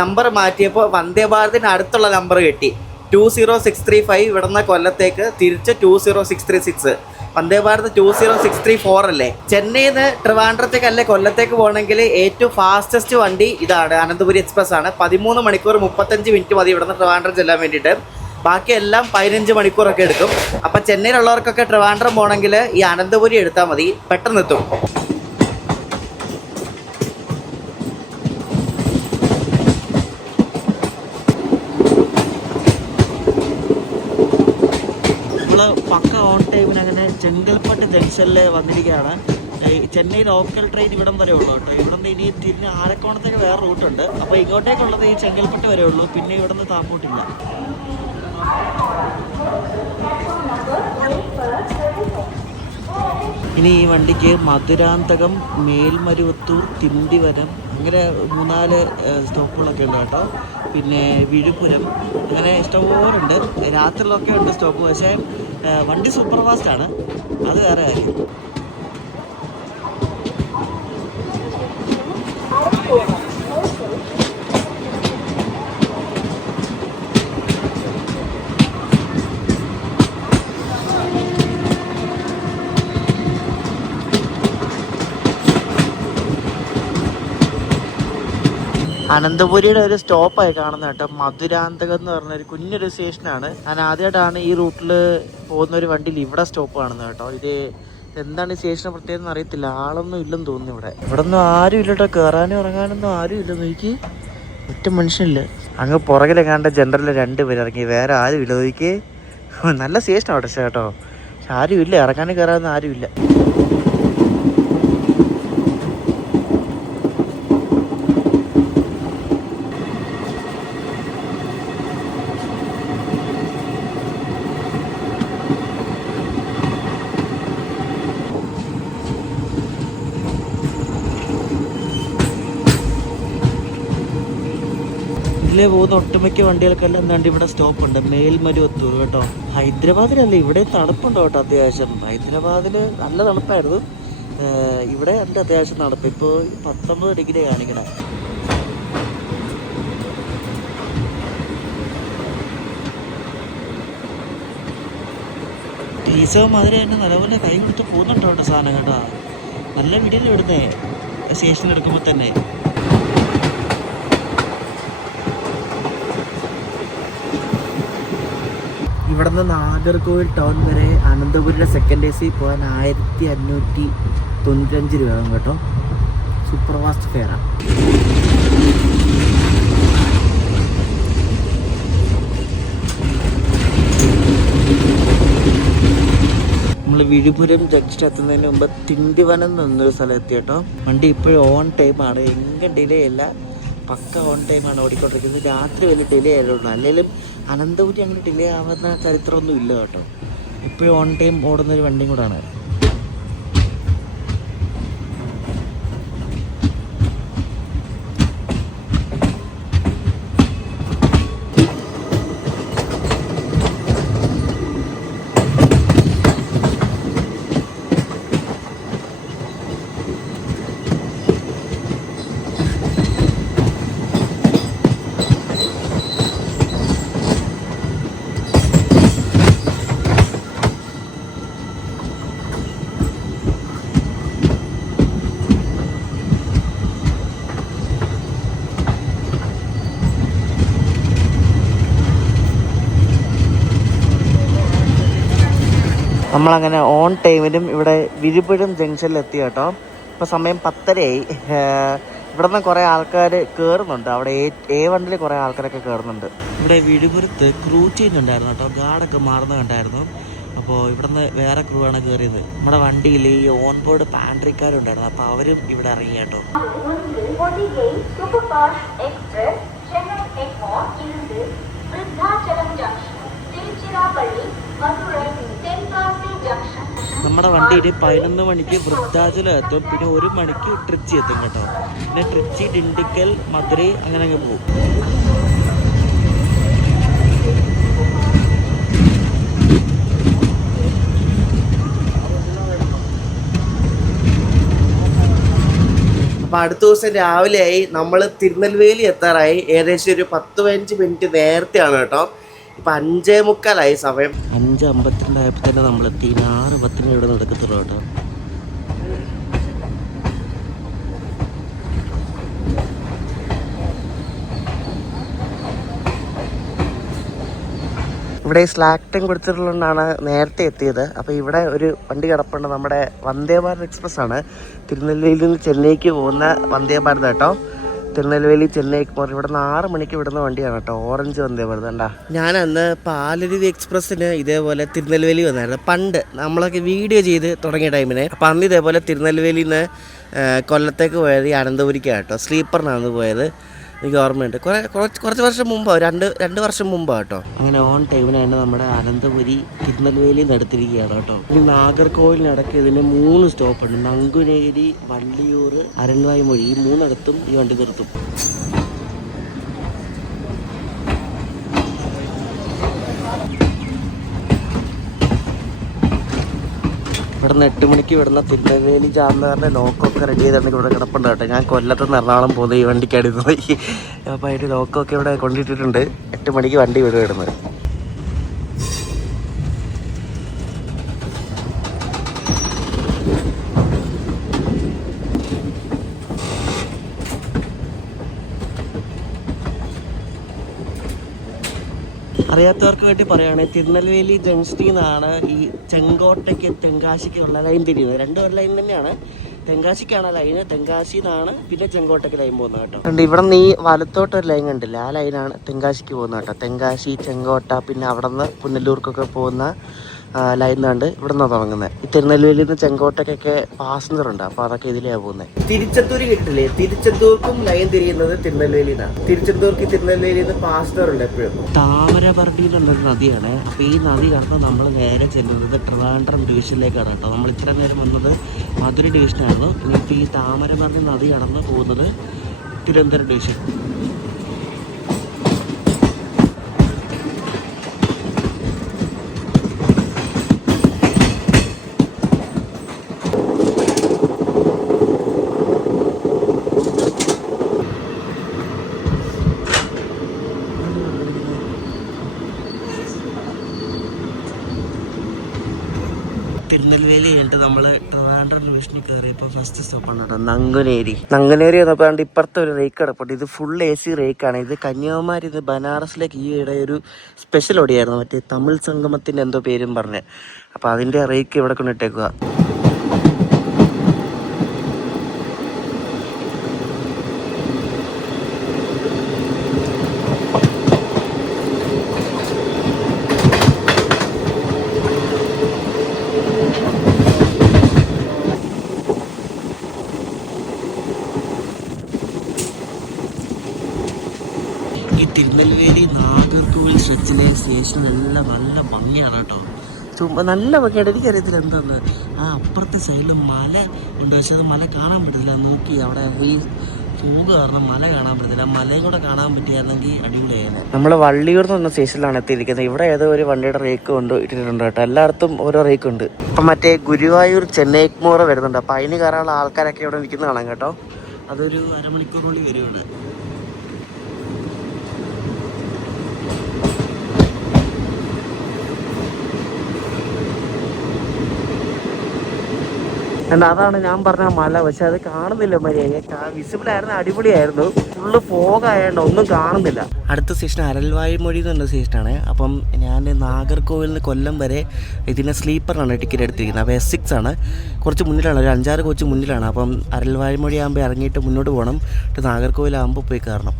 നമ്പർ മാറ്റിയപ്പോൾ വന്ദേ ഭാരതിന് അടുത്തുള്ള നമ്പർ കിട്ടി. 20635 ഇവിടുന്ന് കൊല്ലത്തേക്ക് തിരിച്ച് 20636. വന്ദേ ഭാരത് 20634 അല്ലേ. ചെന്നൈയിൽ നിന്ന് ട്രിവാൻഡ്രത്തേക്കല്ലേ കൊല്ലത്തേക്ക് പോകണമെങ്കിൽ ഏറ്റവും ഫാസ്റ്റസ്റ്റ് വണ്ടി ഇതാണ്. അനന്തപുരി എക്സ്പ്രസ് ആണ്. 13 മണിക്കൂർ 35 മിനിറ്റ് മതി ഇവിടുന്ന് ട്രിവാൻഡ്രം ചെല്ലാൻ വേണ്ടിയിട്ട്. ബാക്കിയെല്ലാം 15 മണിക്കൂറൊക്കെ എടുക്കും. അപ്പം ചെന്നൈയിലുള്ളവർക്കൊക്കെ ട്രിവാൻഡ്രം പോകണമെങ്കിൽ ഈ അനന്തപുരി എടുത്താൽ മതി, പെട്ടെന്ന് എത്തും. പക്ക ഓൺ ടൈമിന് അങ്ങനെ ചെങ്കൽപ്പെട്ട് ജംഗ്ഷനിൽ വന്നിരിക്കുകയാണ്. ചെന്നൈ ലോക്കൽ ട്രെയിൻ ഇവിടം വരെ ഉള്ളൂ കേട്ടോ. ഇവിടെ നിന്ന് ഇനി തിരിഞ്ഞ് ആലക്കോണത്തേക്ക് വേറെ റൂട്ടുണ്ട്. അപ്പോൾ ഇങ്ങോട്ടേക്കുള്ളത് ഈ ചെങ്കൽപ്പെട്ട് വരെ ഉള്ളൂ. പിന്നെ ഇവിടെ നിന്ന് താമ്പോട്ടില്ല. ഇനി ഈ വണ്ടിക്ക് മധുരാന്തകം, മേൽമരുവത്തൂർ, തിണ്ടിവനം അങ്ങനെ 3-4 സ്റ്റോപ്പുകളൊക്കെ ഉണ്ട് കേട്ടോ. പിന്നെ വിഴുപ്പുരം അങ്ങനെ ഇഷ്ടംപോലുണ്ട്. രാത്രിയിലൊക്കെ ഉണ്ട് സ്റ്റോപ്പ്. പക്ഷേ വണ്ടി സൂപ്പർ ഫാസ്റ്റാണ്, അത് വേറെ കാര്യം. അനന്തപുരിയുടെ ഒരു സ്റ്റോപ്പായി കാണുന്ന കേട്ടോ. മധുരാന്തകം എന്ന് പറഞ്ഞൊരു കുഞ്ഞൊരു സ്റ്റേഷനാണ്. ഞാൻ ആദ്യമായിട്ടാണ് ഈ റൂട്ടിൽ പോകുന്ന ഒരു വണ്ടിയിൽ ഇവിടെ സ്റ്റോപ്പ് കാണുന്നത് കേട്ടോ. ഇത് എന്താണ് ഈ സ്റ്റേഷന് പ്രത്യേകം അറിയത്തില്ല. ആളൊന്നും ഇല്ലെന്ന് തോന്നുന്നു ഇവിടെ. ഇവിടെ ഒന്നും ആരും ഇല്ല കേട്ടോ. കയറാനും ഇറങ്ങാനൊന്നും ആരും ഇല്ല. നോക്കി ഒറ്റ മനുഷ്യനില്ല. അങ്ങ് പുറകിലെങ്ങാണ്ട് ജനറലിൽ 2 പേര് ഇറങ്ങി. വേറെ ആരും ഇല്ല. നോക്കി നല്ല സ്റ്റേഷനാണ് പക്ഷേ കേട്ടോ. പക്ഷെ ആരും ഇല്ല. ഇറങ്ങാനും കയറാനൊന്നും ആരും ഇല്ല. ഇതിലേ പോകുന്ന ഒട്ടുമിക്ക വണ്ടികൾക്കെല്ലാം എന്താണ്ട് ഇവിടെ സ്റ്റോപ്പ് ഉണ്ട്. മേൽമരുവത്തൂർ കേട്ടോ. ഹൈദരാബാദിലല്ല, ഇവിടെ തണുപ്പുണ്ടോ കേട്ടോ അത്യാവശ്യം. ഹൈദരാബാദിൽ നല്ല തണുപ്പായിരുന്നു, ഇവിടെ എൻ്റെ അത്യാവശ്യം തണുപ്പ്. ഇപ്പോൾ 19 ഡിഗ്രി കാണിക്കണേ. ടീച്ചർ മാതിരി തന്നെ നല്ലപോലെ കൈ കൊടുത്ത് പോകുന്നുണ്ടോ കേട്ടോ സാധനം കേട്ടോ. നല്ല വീഡിയോ ഇടുന്നേ സ്റ്റേഷനിൽ എടുക്കുമ്പോൾ തന്നെ. ഇവിടുന്ന് നാഗർകോവിൽ ടൗൺ വരെ അനന്തപുരിയുടെ സെക്കൻഡ് AC പോകാൻ 1595 രൂപയാകും കേട്ടോ. സൂപ്പർ ഫാസ്റ്റ് ഫെയറാണ്. നമ്മൾ വിഴുപുരം ജംഗ്ഷൻ എത്തുന്നതിന് മുമ്പ് തിണ്ടിവനം എന്നൊരു സ്ഥലം എത്തി കേട്ടോ. വണ്ടി ഇപ്പോഴും ഓൺ ടൈമാണ്, എങ്ങും ഡിലേ ഇല്ല, പക്ക ഓൺ ടൈമാണ് ഓടിക്കൊണ്ടിരിക്കുന്നത്. രാത്രി വലിയ ഡിലേ ആയിരുന്നു, അല്ലെങ്കിലും അനന്തപുരി അങ്ങനെ ഡിലേ ആവുന്ന ചരിത്രമൊന്നും ഇല്ല കേട്ടോ. ഇപ്പോഴും ഓൺ ടൈം ഓടുന്നൊരു വണ്ടിയും കൂടാണ്. നമ്മളങ്ങനെ ഓൺ ടൈമിലും ഇവിടെ വിഴുപുരം ജംഗ്ഷനിൽ എത്തി കേട്ടോ. ഇപ്പോൾ സമയം 10:30 ഇവിടെ നിന്ന് കുറേ ആൾക്കാർ കയറുന്നുണ്ട്. അവിടെ A1 കുറേ ആൾക്കാരൊക്കെ കയറുന്നുണ്ട്. ഇവിടെ വിഴുപുരത്ത് ക്രൂ ചേഞ്ച് ഉണ്ടായിരുന്നു കേട്ടോ, ഗാർഡൊക്കെ മാറുന്ന കണ്ടായിരുന്നു. അപ്പോൾ ഇവിടെ നിന്ന് വേറെ ക്രൂ ആണ് കയറിയത്. നമ്മുടെ വണ്ടിയിൽ ഈ ഓൺ ബോർഡ് പാൻട്രിക്കാരുണ്ടായിരുന്നു, അപ്പോൾ അവരും ഇവിടെ ഇറങ്ങി കേട്ടോ. നമ്മുടെ വണ്ടിയിൽ 11 മണിക്ക് വൃദ്ധാചലം എത്തും, പിന്നെ 1 മണിക്ക് ട്രിച്ചി എത്തും കേട്ടോ. പിന്നെ ട്രിച്ചി, ഡിണ്ടിക്കൽ, മധുരൈ അങ്ങനെ അങ്ങ് പോകും. അപ്പോൾ അടുത്ത ദിവസം രാവിലെയായി, നമ്മൾ തിരുനെൽവേലി എത്താറായി. ഏകദേശം ഒരു 10-15 മിനിറ്റ് നേരത്തെയാണ് കേട്ടോ. ഇപ്പം 5:45 സമയം. 5:52 ആയപ്പോൾ തന്നെ നമ്മളെത്തി. 6:10 ഇവിടെ നടക്കത്തുള്ളൂ കേട്ടോ. ഇവിടെ സ്ലാക്ക് ടൈം കൊടുത്തിട്ടുള്ളതുകൊണ്ടാണ് നേരത്തെ എത്തിയത്. അപ്പോൾ ഇവിടെ ഒരു വണ്ടി കിടപ്പുണ്ട്, നമ്മുടെ വന്ദേ ഭാരത് എക്സ്പ്രസ് ആണ്. തിരുനെൽവേലിയിൽ നിന്ന് ചെന്നൈക്ക് പോകുന്ന വന്ദേ ഭാരത് കേട്ടോ. തിരുനെൽവേലി ചെന്നൈക്ക് പോകുന്നത് ഇവിടെ നിന്ന് 6 മണിക്ക് വിടുന്ന വണ്ടിയാണ് കേട്ടോ. ഓറഞ്ച് വന്ദേ ഭാരത് കണ്ടാ. ഞാൻ അന്ന് പാലരുവി എക്സ്പ്രസ്സിന് ഇതേപോലെ തിരുനെൽവേലി വന്നായിരുന്നു പണ്ട്, നമ്മളൊക്കെ വീഡിയോ ചെയ്ത് തുടങ്ങിയ ടൈമിന്. അപ്പം അന്ന് ഇതേപോലെ തിരുനെൽവേലിയിൽ നിന്ന് കൊല്ലത്തേക്ക് പോയത് ഈ അനന്തപുരിക്കാണ് കേട്ടോ. സ്ലീപ്പറിനാണ് പോയത്, എനിക്ക് ഓർമ്മയുണ്ട്. കുറച്ച് വർഷം മുമ്പോ, രണ്ട് വർഷം മുമ്പോ കേട്ടോ. അങ്ങനെ ഓൺ ടൈമിനാണ് നമ്മുടെ അനന്തപുരി തിരുനെൽവേലിയിൽ നിന്ന് എടുത്തിരിക്കുകയാണ് കേട്ടോ. ഈ നാഗർകോവിലിനടക്ക് ഇതിന് 3 സ്റ്റോപ്പുണ്ട്. നങ്കുനേരി, വള്ളിയൂർ, അരൺവായ്മൊഴി, ഈ 3 ഈ വണ്ടി നിർത്തും. ഇവിടുന്ന് 8 മണിക്ക് വിടുന്ന തിരുനെൽവേലി ജാമനഗറിൻ്റെ ലോക്കൊക്കെ റെഡി ചെയ്തിട്ടുണ്ടെങ്കിൽ ഇവിടെ കിടപ്പുണ്ട് കേട്ടോ. ഞാൻ കൊല്ലത്ത് നിന്ന് എറണാകുളം പോകുന്നത് ഈ വണ്ടിക്കാണ് ഇത്. അപ്പോൾ അതിൻ്റെ ലോക്കൊക്കെ ഇവിടെ കൊണ്ടിട്ടിട്ടുണ്ട്. 8 മണിക്ക് വണ്ടി വിടുന്നത്. അറിയാത്തവർക്ക് വേണ്ടി പറയുകയാണെങ്കിൽ തിരുനെൽവേലി ജംഗ്ഷനിൽ നിന്നാണ് ഈ ചെങ്കോട്ടയ്ക്ക് തെങ്കാശിക്കുള്ള ലൈൻ തിരിയുന്നത്. 2 ലൈൻ തന്നെയാണ്. തെങ്കാശിക്കാണ് ലൈന്, തെങ്കാശിയിൽ നിന്നാണ് പിന്നെ ചെങ്കോട്ടയ്ക്ക് ലൈൻ പോകുന്നത് കേട്ടോ. ഉണ്ട് ഇവിടെ നിന്ന് ഈ വലത്തോട്ടൊരു ലൈൻ കണ്ടില്ല, ആ ലൈനാണ് തെങ്കാശിക്ക് പോകുന്നത് കേട്ടോ. തെങ്കാശി, ചെങ്കോട്ട, പിന്നെ അവിടെ നിന്ന് പുനലൂർക്കൊക്കെ പോകുന്ന ലൈൻ കണ്ട് ഇവിടെ നിന്നാണ് തുടങ്ങുന്നത്. ഈ തിരുനെൽവേലിയിൽ നിന്ന് ചെങ്കോട്ടയ്ക്കൊക്കെ പാസഞ്ചർ ഉണ്ട്, അപ്പോൾ അതൊക്കെ ഇതിലെയാണ് പോകുന്നത്. തിരുച്ചെന്തൂർ കിട്ടില്ലേ, തിരുച്ചെന്തൂർക്കും ലൈൻ തിരിയുന്നത് തിരുനെൽവേലിയിൽ നിന്നാണ്. തിരുച്ചെന്തൂർക്ക് തിരുനെൽവേലിയിൽ നിന്ന് പാസഞ്ചർ ഉണ്ട് എപ്പോഴും. താമരപർണി എന്നുള്ളൊരു നദിയാണ്. അപ്പോൾ ഈ നദി കടന്ന് നമ്മൾ നേരെ ചെല്ലുന്നത് ട്രിവാൻഡ്രം ഡിവിഷനിലേക്കാണ് കേട്ടോ. നമ്മൾ ഇത്ര നേരം വന്നത് മധുര ഡിവിഷനായിരുന്നു. ഇനിയിപ്പോൾ ഈ താമരപർണി നദി കടന്ന് പോകുന്നത് തിരുവനന്തപുരം ഡിവിഷൻ. തിരുനെൽവേലി കഴിഞ്ഞിട്ട് നമ്മൾ ട്രിവാൻഡ്രം ഡിവിഷനിൽ കയറിയപ്പോൾ ഫസ്റ്റ് സ്റ്റോപ്പാണ് കേട്ടോ നങ്കുനേരി വന്നപ്പോൾ ഇപ്പുറത്തെ ഒരു റേക്ക് കിടപ്പുണ്ട്. ഇത് ഫുൾ AC റേക്കാണ്. ഇത് കന്യാകുമാരി ഇത് ബനാറസിലേക്ക് ഈ ഇടയിൽ ഒരു സ്പെഷ്യൽ ഓടിയായിരുന്നു, മറ്റേ തമിഴ് സംഗമത്തിൻ്റെ എന്തോ പേരും പറഞ്ഞ്. അപ്പോൾ അതിൻ്റെ റേക്ക് ഇവിടെ കൊണ്ടിട്ടേക്കുക. ഈ തിരുനെൽവേലി നാഗർകോവിൽ സ്ട്രെച്ചിലെ സ്റ്റേഷനെല്ലാം നല്ല ഭംഗിയാണ് കേട്ടോ. ചുമ്മാ നല്ല ഭംഗിയാണ്. എനിക്കറിയത്തില്ല എന്താന്ന്. ആ അപ്പുറത്തെ സൈഡിൽ മല ഉണ്ട്, പക്ഷെ അത് മല കാണാൻ പറ്റത്തില്ല. നോക്കി അവിടെ ഈ ഫൂഗ് കാരണം മല കാണാൻ പറ്റത്തില്ല. മലയും കൂടെ കാണാൻ പറ്റിയായിരുന്നെങ്കിൽ അടിപൊളിയായിരുന്നു. നമ്മൾ വള്ളിയൂർ എന്ന് പറഞ്ഞ സ്റ്റേഷനിലാണ് എത്തിയിരിക്കുന്നത്. ഇവിടെ ഏതോ ഒരു വണ്ടിയുടെ റേക്ക് കൊണ്ട് ഇട്ടിട്ടുണ്ട് കേട്ടോ. എല്ലായിടത്തും ഓരോ റേക്ക് ഉണ്ട്. അപ്പം മറ്റേ ഗുരുവായൂർ ചെന്നൈക്മോറ വരുന്നുണ്ട്. അപ്പം അതിന് കയറാനുള്ള ആൾക്കാരൊക്കെ ഇവിടെ നിൽക്കുന്ന കാണാം കേട്ടോ. അതൊരു അരമണിക്കൂറിനുള്ളിൽ വരുവാണ്. അതാണ് ഞാൻ പറഞ്ഞ മല, പക്ഷെ അത് കാണുന്നില്ല. മര്യാദ വിസിബിൾ ആയിരുന്നു, അടിപൊളിയായിരുന്നു. ഫുള്ള് ഫോഗായതുകൊണ്ട് ഒന്നും കാണുന്നില്ല. അടുത്ത സ്റ്റേഷൻ അരൽവായ്മൊഴി എന്ന് പറഞ്ഞ സ്റ്റേഷനാണ്. അപ്പം ഞാൻ നാഗർകോവിൽ നിന്ന് കൊല്ലം വരെ ഇതിന് സ്ലീപ്പറിനാണ് ടിക്കറ്റ് എടുത്തിരിക്കുന്നത്. അപ്പോൾ S6 ആണ്, കുറച്ച് മുന്നിലാണ്, ഒരു 5-6 കോച്ച് മുന്നിലാണ്. അപ്പം അരൽവായ്മൊഴി ആകുമ്പോൾ ഇറങ്ങിയിട്ട് മുന്നോട്ട് പോകണം. നാഗർകോവിലാകുമ്പോൾ പോയി കയറണം.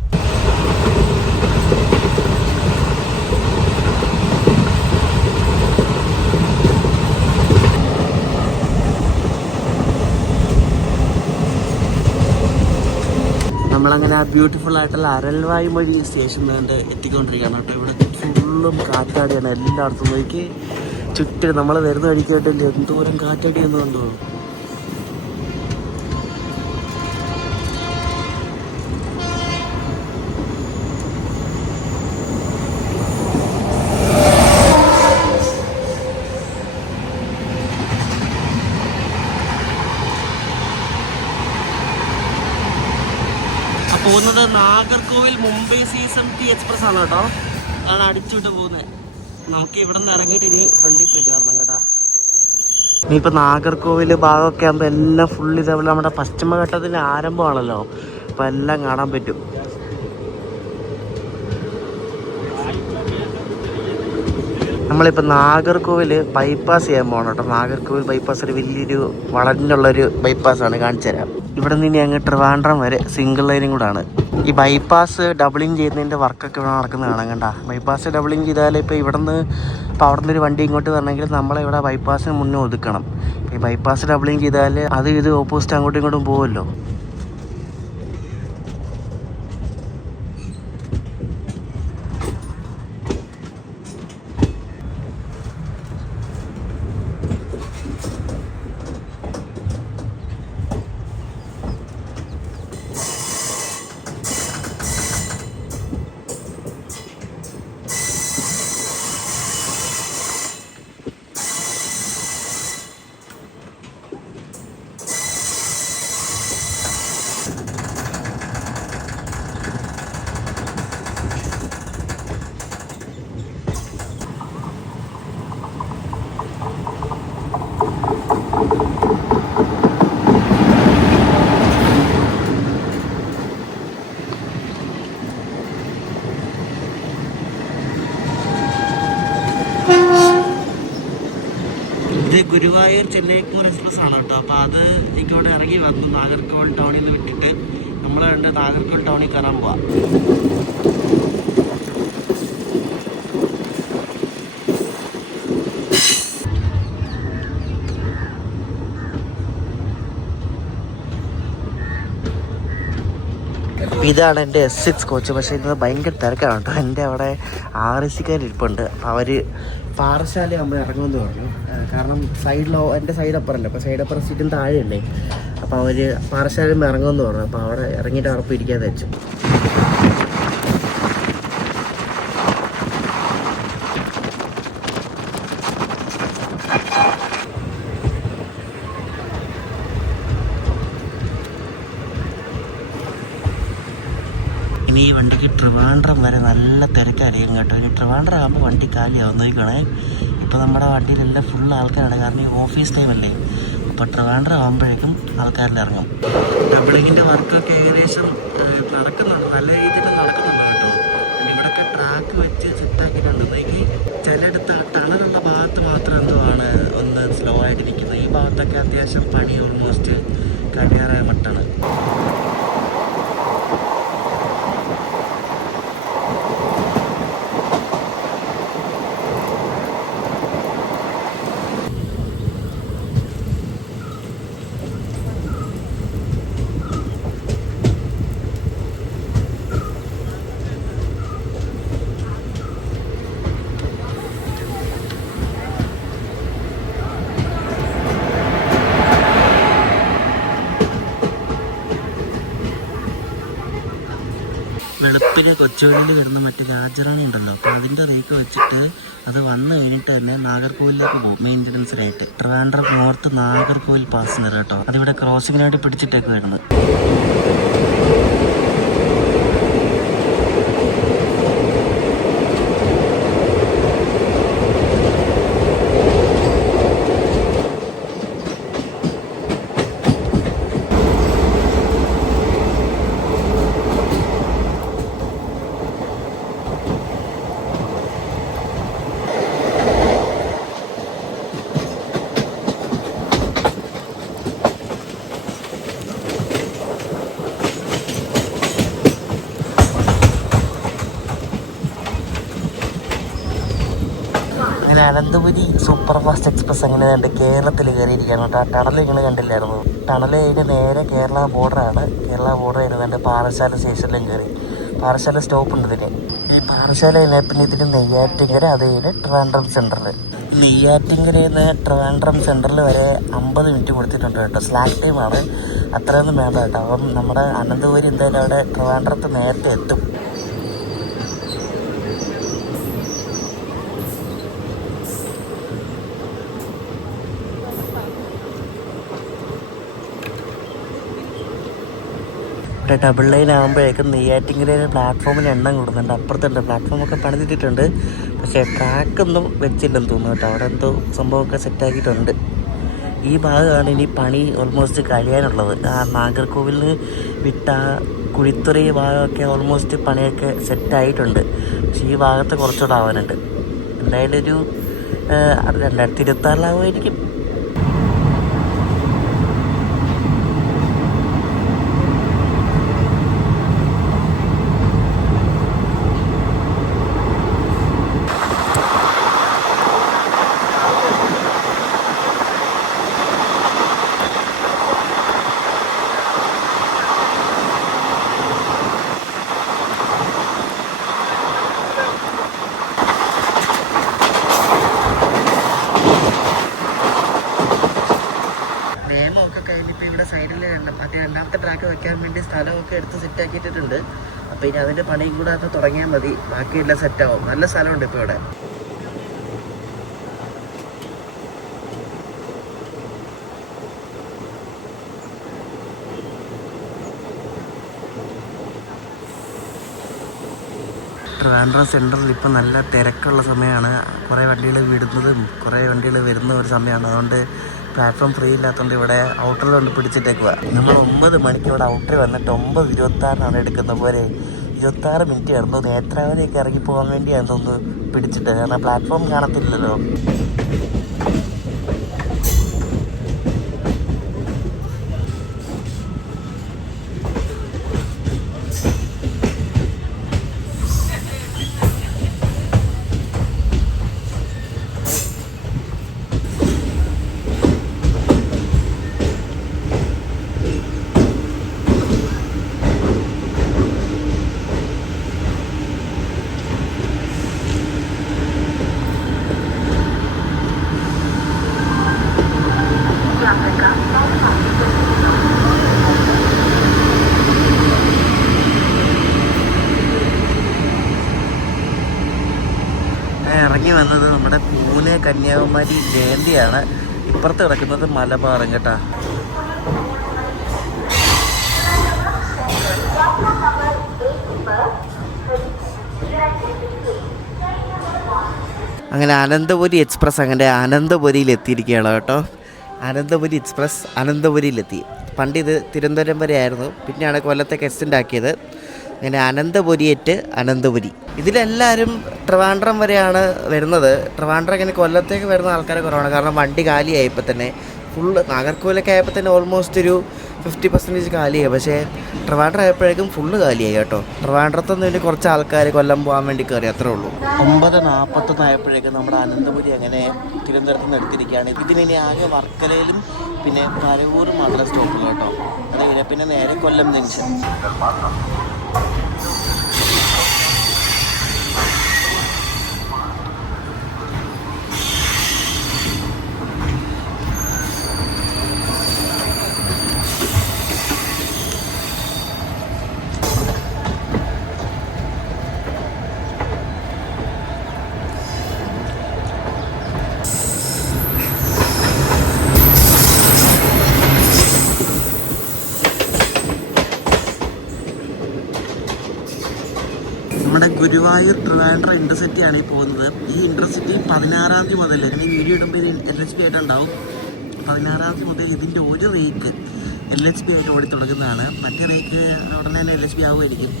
നമ്മളങ്ങനെ ആ ബ്യൂട്ടിഫുൾ ആയിട്ടുള്ള അരൽവായ്മൊഴി സ്റ്റേഷൻ കണ്ട് എത്തിക്കൊണ്ടിരിക്കുകയാണ് കേട്ടോ. ഇവിടെ ഫുള്ളും കാറ്റാടിയാണ് എല്ലായിടത്തും. നോക്കി ചുറ്റും നമ്മൾ വരുന്ന വഴിക്കായിട്ടില്ല എന്തോരം കാറ്റാടി എന്ന് കണ്ടോ. പോകുന്നത് നാഗർകോവിൽ മുംബൈ CSMT എക്സ്പ്രസ് ആണ് കേട്ടോ. അതാണ് അടിച്ചുവിട്ട് പോകുന്നത്. നമുക്ക് ഇവിടെ നിന്ന് ഇറങ്ങിയിട്ട് ഇനി ഫ്രണ്ടിൽ പോയി കയറണം കേട്ടോ. ഇനിയിപ്പോൾ നാഗർകോവിൽ ഭാഗമൊക്കെ ആകുമ്പോൾ എല്ലാം ഫുൾ ഇതേപോലെ നമ്മുടെ പശ്ചിമഘട്ടത്തിൻ്റെ ആരംഭമാണല്ലോ. അപ്പോൾ എല്ലാം കാണാൻ പറ്റും. നമ്മളിപ്പോൾ നാഗർകോവിൽ ബൈപ്പാസ് ചെയ്യാൻ പോകണം കേട്ടോ. നാഗർകോവിൽ ബൈപ്പാസ് ഒരു വലിയൊരു വളഞ്ഞുള്ളൊരു ബൈപ്പാസാണ്, കാണിച്ചു തരാം. ഇവിടെ നിന്ന് ഇനി അങ്ങ് ട്രിവാൻഡ്രം വരെ സിംഗിൾ ലൈനും കൂടാണ്. ഈ ബൈപ്പാസ് ഡബിളിങ് ചെയ്യുന്നതിൻ്റെ വർക്കൊക്കെ ഇവിടെ നടക്കുന്നത് കാണാൻ കണ്ട. ബൈപ്പാസ് ഡബിളിങ് ചെയ്താൽ ഇപ്പോൾ ഇവിടെ നിന്ന് അവിടെ നിന്നൊരു വണ്ടി ഇങ്ങോട്ട് വരണമെങ്കിൽ നമ്മളിവിടെ ബൈപ്പാസിന് മുന്നേ ഒതുക്കണം. ഈ ബൈപ്പാസ് ഡബിളിങ് ചെയ്താൽ അത് ഇത് ഓപ്പോസിറ്റ് അങ്ങോട്ടും ഇങ്ങോട്ടും പോകുമല്ലോ. ഇത് ഗുരുവായൂർ ചെന്നൈക്കൂർ എക്സ്പ്രസ് ആണ് കേട്ടോ. അപ്പോൾ അത് എനിക്കവിടെ ഇറങ്ങി വന്നു. നാഗർകോവിൽ ടൗണിൽ നിന്ന് വിട്ടിട്ട് നമ്മൾ വേണ്ട നാഗർകോവിൽ ടൗണിൽ കയറാൻ പോവാം. ഇതാണ് എൻ്റെ S6 കോച്ച്. പക്ഷേ ഇന്ന് ഭയങ്കര തിരക്കാണ് കേട്ടോ. എൻ്റെ അവിടെ RSCക്കാരിപ്പുണ്ട്. അപ്പോൾ അവർ പാറശാല ആകുമ്പോൾ ഇറങ്ങുമെന്ന് പറഞ്ഞു. കാരണം സൈഡിലോ എൻ്റെ സൈഡ് അപ്പുറമല്ല, അപ്പോൾ സൈഡ് അപ്പുറം സീറ്റും താഴെയല്ലേ. അപ്പോൾ അവർ പാറശാലയും ഇറങ്ങുമെന്ന് പറഞ്ഞു. അപ്പോൾ അവിടെ ഇറങ്ങിയിട്ട് ഉറപ്പ് ഇരിക്കാതെ വെച്ചു. ഇനി ഈ വണ്ടിക്ക് ട്രിവാൻഡ്രം വരെ നല്ല തിരക്കായിരിക്കും കേട്ടോ. ഇനി ട്രിവാൻഡ്രം ആകുമ്പോൾ വണ്ടി കാലിയാവും. നോക്കണേ, ഇപ്പോൾ നമ്മുടെ വണ്ടിയിലെല്ലാം ഫുൾ ആൾക്കാരാണ്, കാരണം ഈ ഓഫീസ് ടൈമല്ലേ. അപ്പോൾ ട്രിവാൻഡ്രം ആകുമ്പോഴേക്കും ആൾക്കാരിൽ ഇറങ്ങും. ഡബിളിങ്ങിൻ്റെ വർക്കൊക്കെ ഏകദേശം നടക്കുന്നുണ്ട്, നല്ല രീതിയിൽ നടക്കുന്നുണ്ട് കേട്ടോ. ഇവിടെയൊക്കെ ട്രാക്ക് വെച്ച് സെറ്റാക്കിയിട്ടുണ്ട്. ഇതൊക്കെ ചിലയിടത്ത് ആ ടണലുള്ള ഭാഗത്ത് മാത്രം എന്തോ ആണ് ഒന്ന് സ്ലോ ആയിട്ട് നിൽക്കുന്നത്. ഈ ഭാഗത്തൊക്കെ അത്യാവശ്യം പണി ഓൾമോസ്റ്റ് കഴിയാറായ മട്ടാണ്. വെളുപ്പിന് കൊച്ചുവേളിയിൽ വരുന്ന മറ്റേ രാജറാണി ഉണ്ടല്ലോ, അപ്പോൾ അതിൻ്റെ റേക്ക് വെച്ചിട്ട് അത് വന്നു കഴിഞ്ഞിട്ട് തന്നെ നാഗർകോവിലേക്ക് പോകും മെയിൻ്റനൻസിനായിട്ട്. ട്രിവാൻഡ്രം നോർത്ത് നാഗർകോവിൽ പാസഞ്ചർ കേട്ടോ. അതിവിടെ ക്രോസിങ്ങിനായിട്ട് പിടിച്ചിട്ടേക്ക് വരുന്നത്. അനന്തപുരി സൂപ്പർ ഫാസ്റ്റ് എക്സ്പ്രസ് അങ്ങനെ കണ്ട് കേരളത്തിൽ കയറിയിരിക്കുകയാണ് കേട്ടോ. ആ ടണൽ നിങ്ങൾ കണ്ടില്ലായിരുന്നു? ടണൽ കഴിഞ്ഞ് നേരെ കേരള ബോർഡറാണ്. കേരള ബോർഡർ കഴിഞ്ഞാൽ പാറശാല സ്റ്റേഷനിലും കയറി. പാറശാല സ്റ്റോപ്പ് ഉണ്ട് ഇതിന്. ഈ പാറശാല കഴിഞ്ഞാൽ പിന്നെ ഇതിന് നെയ്യാറ്റിൻകര, അത് കഴിഞ്ഞ് ട്രിവാൻഡ്രം സെൻറ്ററിൽ. നെയ്യാറ്റിൻകരയിൽ നിന്ന് ട്രിവാൻഡ്രം സെൻറ്ററിൽ വരെ 50 മിനിറ്റ് കൊടുത്തിട്ടുണ്ട് കേട്ടോ. സ്ലാക്ക് ടൈമാണ്, അത്രയൊന്നും വേണ്ട കേട്ടോ. അപ്പം നമ്മുടെ അനന്തപുരി എന്തായാലും അവിടെ ട്രിവാൻഡ്രത്ത് നേരത്തെ എത്തും. ഇവിടെ ഡബിൾ ലൈൻ ആകുമ്പോഴേക്കും നെയ്യാറ്റിൻകരയിലെ പ്ലാറ്റ്ഫോമിന് എണ്ണം കൂടുന്നുണ്ട്. അപ്പുറത്തുണ്ട് പ്ലാറ്റ്ഫോമൊക്കെ പണിതിട്ടിട്ടുണ്ട്, പക്ഷേ ട്രാക്കൊന്നും വെച്ചില്ലെന്ന് തോന്നുന്നു കേട്ടോ. അവിടെ എന്തോ സംഭവമൊക്കെ സെറ്റാക്കിയിട്ടുണ്ട്. ഈ ഭാഗമാണ് ഇനി പണി ഓൾമോസ്റ്റ് കഴിയാനുള്ളത്. ആ നാഗർകോവിലിന് വിട്ട കുഴിത്തുറ ഭാഗമൊക്കെ ഓൾമോസ്റ്റ് പണിയൊക്കെ സെറ്റായിട്ടുണ്ട്. പക്ഷേ ഈ ഭാഗത്ത് കുറച്ചുകൂടെ ആവാനുണ്ട്. എന്തായാലും ഒരു 2026 നിയമമൊക്കെ കഴിഞ്ഞിപ്പോൾ ഇവിടെ സൈഡിൽ രണ്ടാമത്തെ ട്രാക്ക് വെക്കാൻ വേണ്ടി സ്ഥലമൊക്കെ എടുത്ത് സെറ്റാക്കിയിട്ടുണ്ട്. അപ്പോൾ ഇനി അതിൻ്റെ പണിയും കൂടെ അത് തുടങ്ങിയാൽ മതി, ബാക്കിയെല്ലാം സെറ്റാവും. നല്ല സ്ഥലമുണ്ട് ഇപ്പോൾ ഇവിടെ. ട്രിവാൻഡ്രം സെൻറ്ററിൽ ഇപ്പം നല്ല തിരക്കുള്ള സമയമാണ്. കുറേ വണ്ടികൾ വിടുന്നതും കുറേ വണ്ടികൾ വരുന്ന ഒരു സമയമാണ്. അതുകൊണ്ട് പ്ലാറ്റ്ഫോം ഫ്രീ ഇല്ലാത്തതുകൊണ്ട് ഇവിടെ ഔട്ടറിൽ കൊണ്ട് പിടിച്ചിട്ടേക്കുക. നമ്മൾ 9 മണിക്ക് ഇവിടെ ഔട്ടറിൽ വന്നിട്ട് 9:26 എടുക്കുന്ന പോലെ 26 മിനിറ്റ് ആയിരുന്നു. നേത്രാവതിയൊക്കെ ഇറങ്ങി പോകാൻ വേണ്ടിയാണ് തോന്നുന്നു പിടിച്ചിട്ട്, കാരണം പ്ലാറ്റ്ഫോം കാണത്തില്ലല്ലോ. ഇറങ്ങി വന്നത് നമ്മുടെ പൂനെ കന്യാകുമാരി ജയന്തിയാണ്. ഇപ്പുറത്ത് കിടക്കുന്നത് മലബാറും കേട്ടോ. അങ്ങനെ അനന്തപുരി എക്സ്പ്രസ് അങ്ങനെ അനന്തപുരിയിൽ എത്തിയിരിക്കുകയാണ് കേട്ടോ. അനന്തപുരി എക്സ്പ്രസ് അനന്തപുരിയിലെത്തി. പണ്ട് ഇത് തിരുവനന്തപുരം വരെ ആയിരുന്നു, പിന്നെയാണ് കൊല്ലത്തേക്ക് എക്സ്റ്റെൻഡ് ആക്കിയത്. അങ്ങനെ അനന്തപുരിയേറ്റ് അനന്തപുരി. ഇതിലെല്ലാവരും ട്രിവാൻഡ്രം വരെയാണ് വരുന്നത്. ട്രിവാൻഡ്രം ഇങ്ങനെ കൊല്ലത്തേക്ക് വരുന്ന ആൾക്കാരെ കുറവാണ്, കാരണം വണ്ടി കാലിയായി. ഇപ്പം തന്നെ ഫുള്ള് നാഗർകോവിലൊക്കെ ആയപ്പോൾ തന്നെ ഓൾമോസ്റ്റ് ഒരു 50% കാലിയായി. പക്ഷേ ട്രിവാൻഡ്രം ആയപ്പോഴേക്കും ഫുള്ള് കാലിയായി കേട്ടോ. ട്രിവാൻഡ്രത്ത് നിന്ന് പിന്നെ കുറച്ച് ആൾക്കാർ കൊല്ലം പോകാൻ വേണ്ടി കയറി, അത്രേ ഉള്ളൂ. 9:41 ആയപ്പോഴേക്കും നമ്മുടെ അനന്തപുരി അങ്ങനെ തിരുവനന്തപുരത്ത് നിന്ന് എടുത്തിരിക്കുകയാണ്. ഇതിനി ആകെ വർക്കലയിലും പിന്നെ പരവൂരും മാത്രമേ സ്റ്റോപ്പുള്ളൂ കേട്ടോ. അത് പിന്നെ നേരെ കൊല്ലം ജംഗ്ഷൻ. നമ്മുടെ ഗുരുവായൂർ ട്രിവാൻഡ്രം ഇൻ്റർസിറ്റിയാണ് ഈ പോകുന്നത്. ഈ ഇൻ്റർസിറ്റി 16-ാം തീയതി മുതൽ, അല്ലെങ്കിൽ വീഡിയോ ഇടുമ്പോൾ ഇത് LHB ആയിട്ടുണ്ടാവും. 16-ാം തീയതി മുതൽ ഇതിൻ്റെ ഒരു റേക്ക് LHB ആയിട്ട് ഓടി തുടങ്ങുന്നതാണ്. മറ്റേ റേക്ക് ഉടനെ തന്നെ LHB ആവുമായിരിക്കും.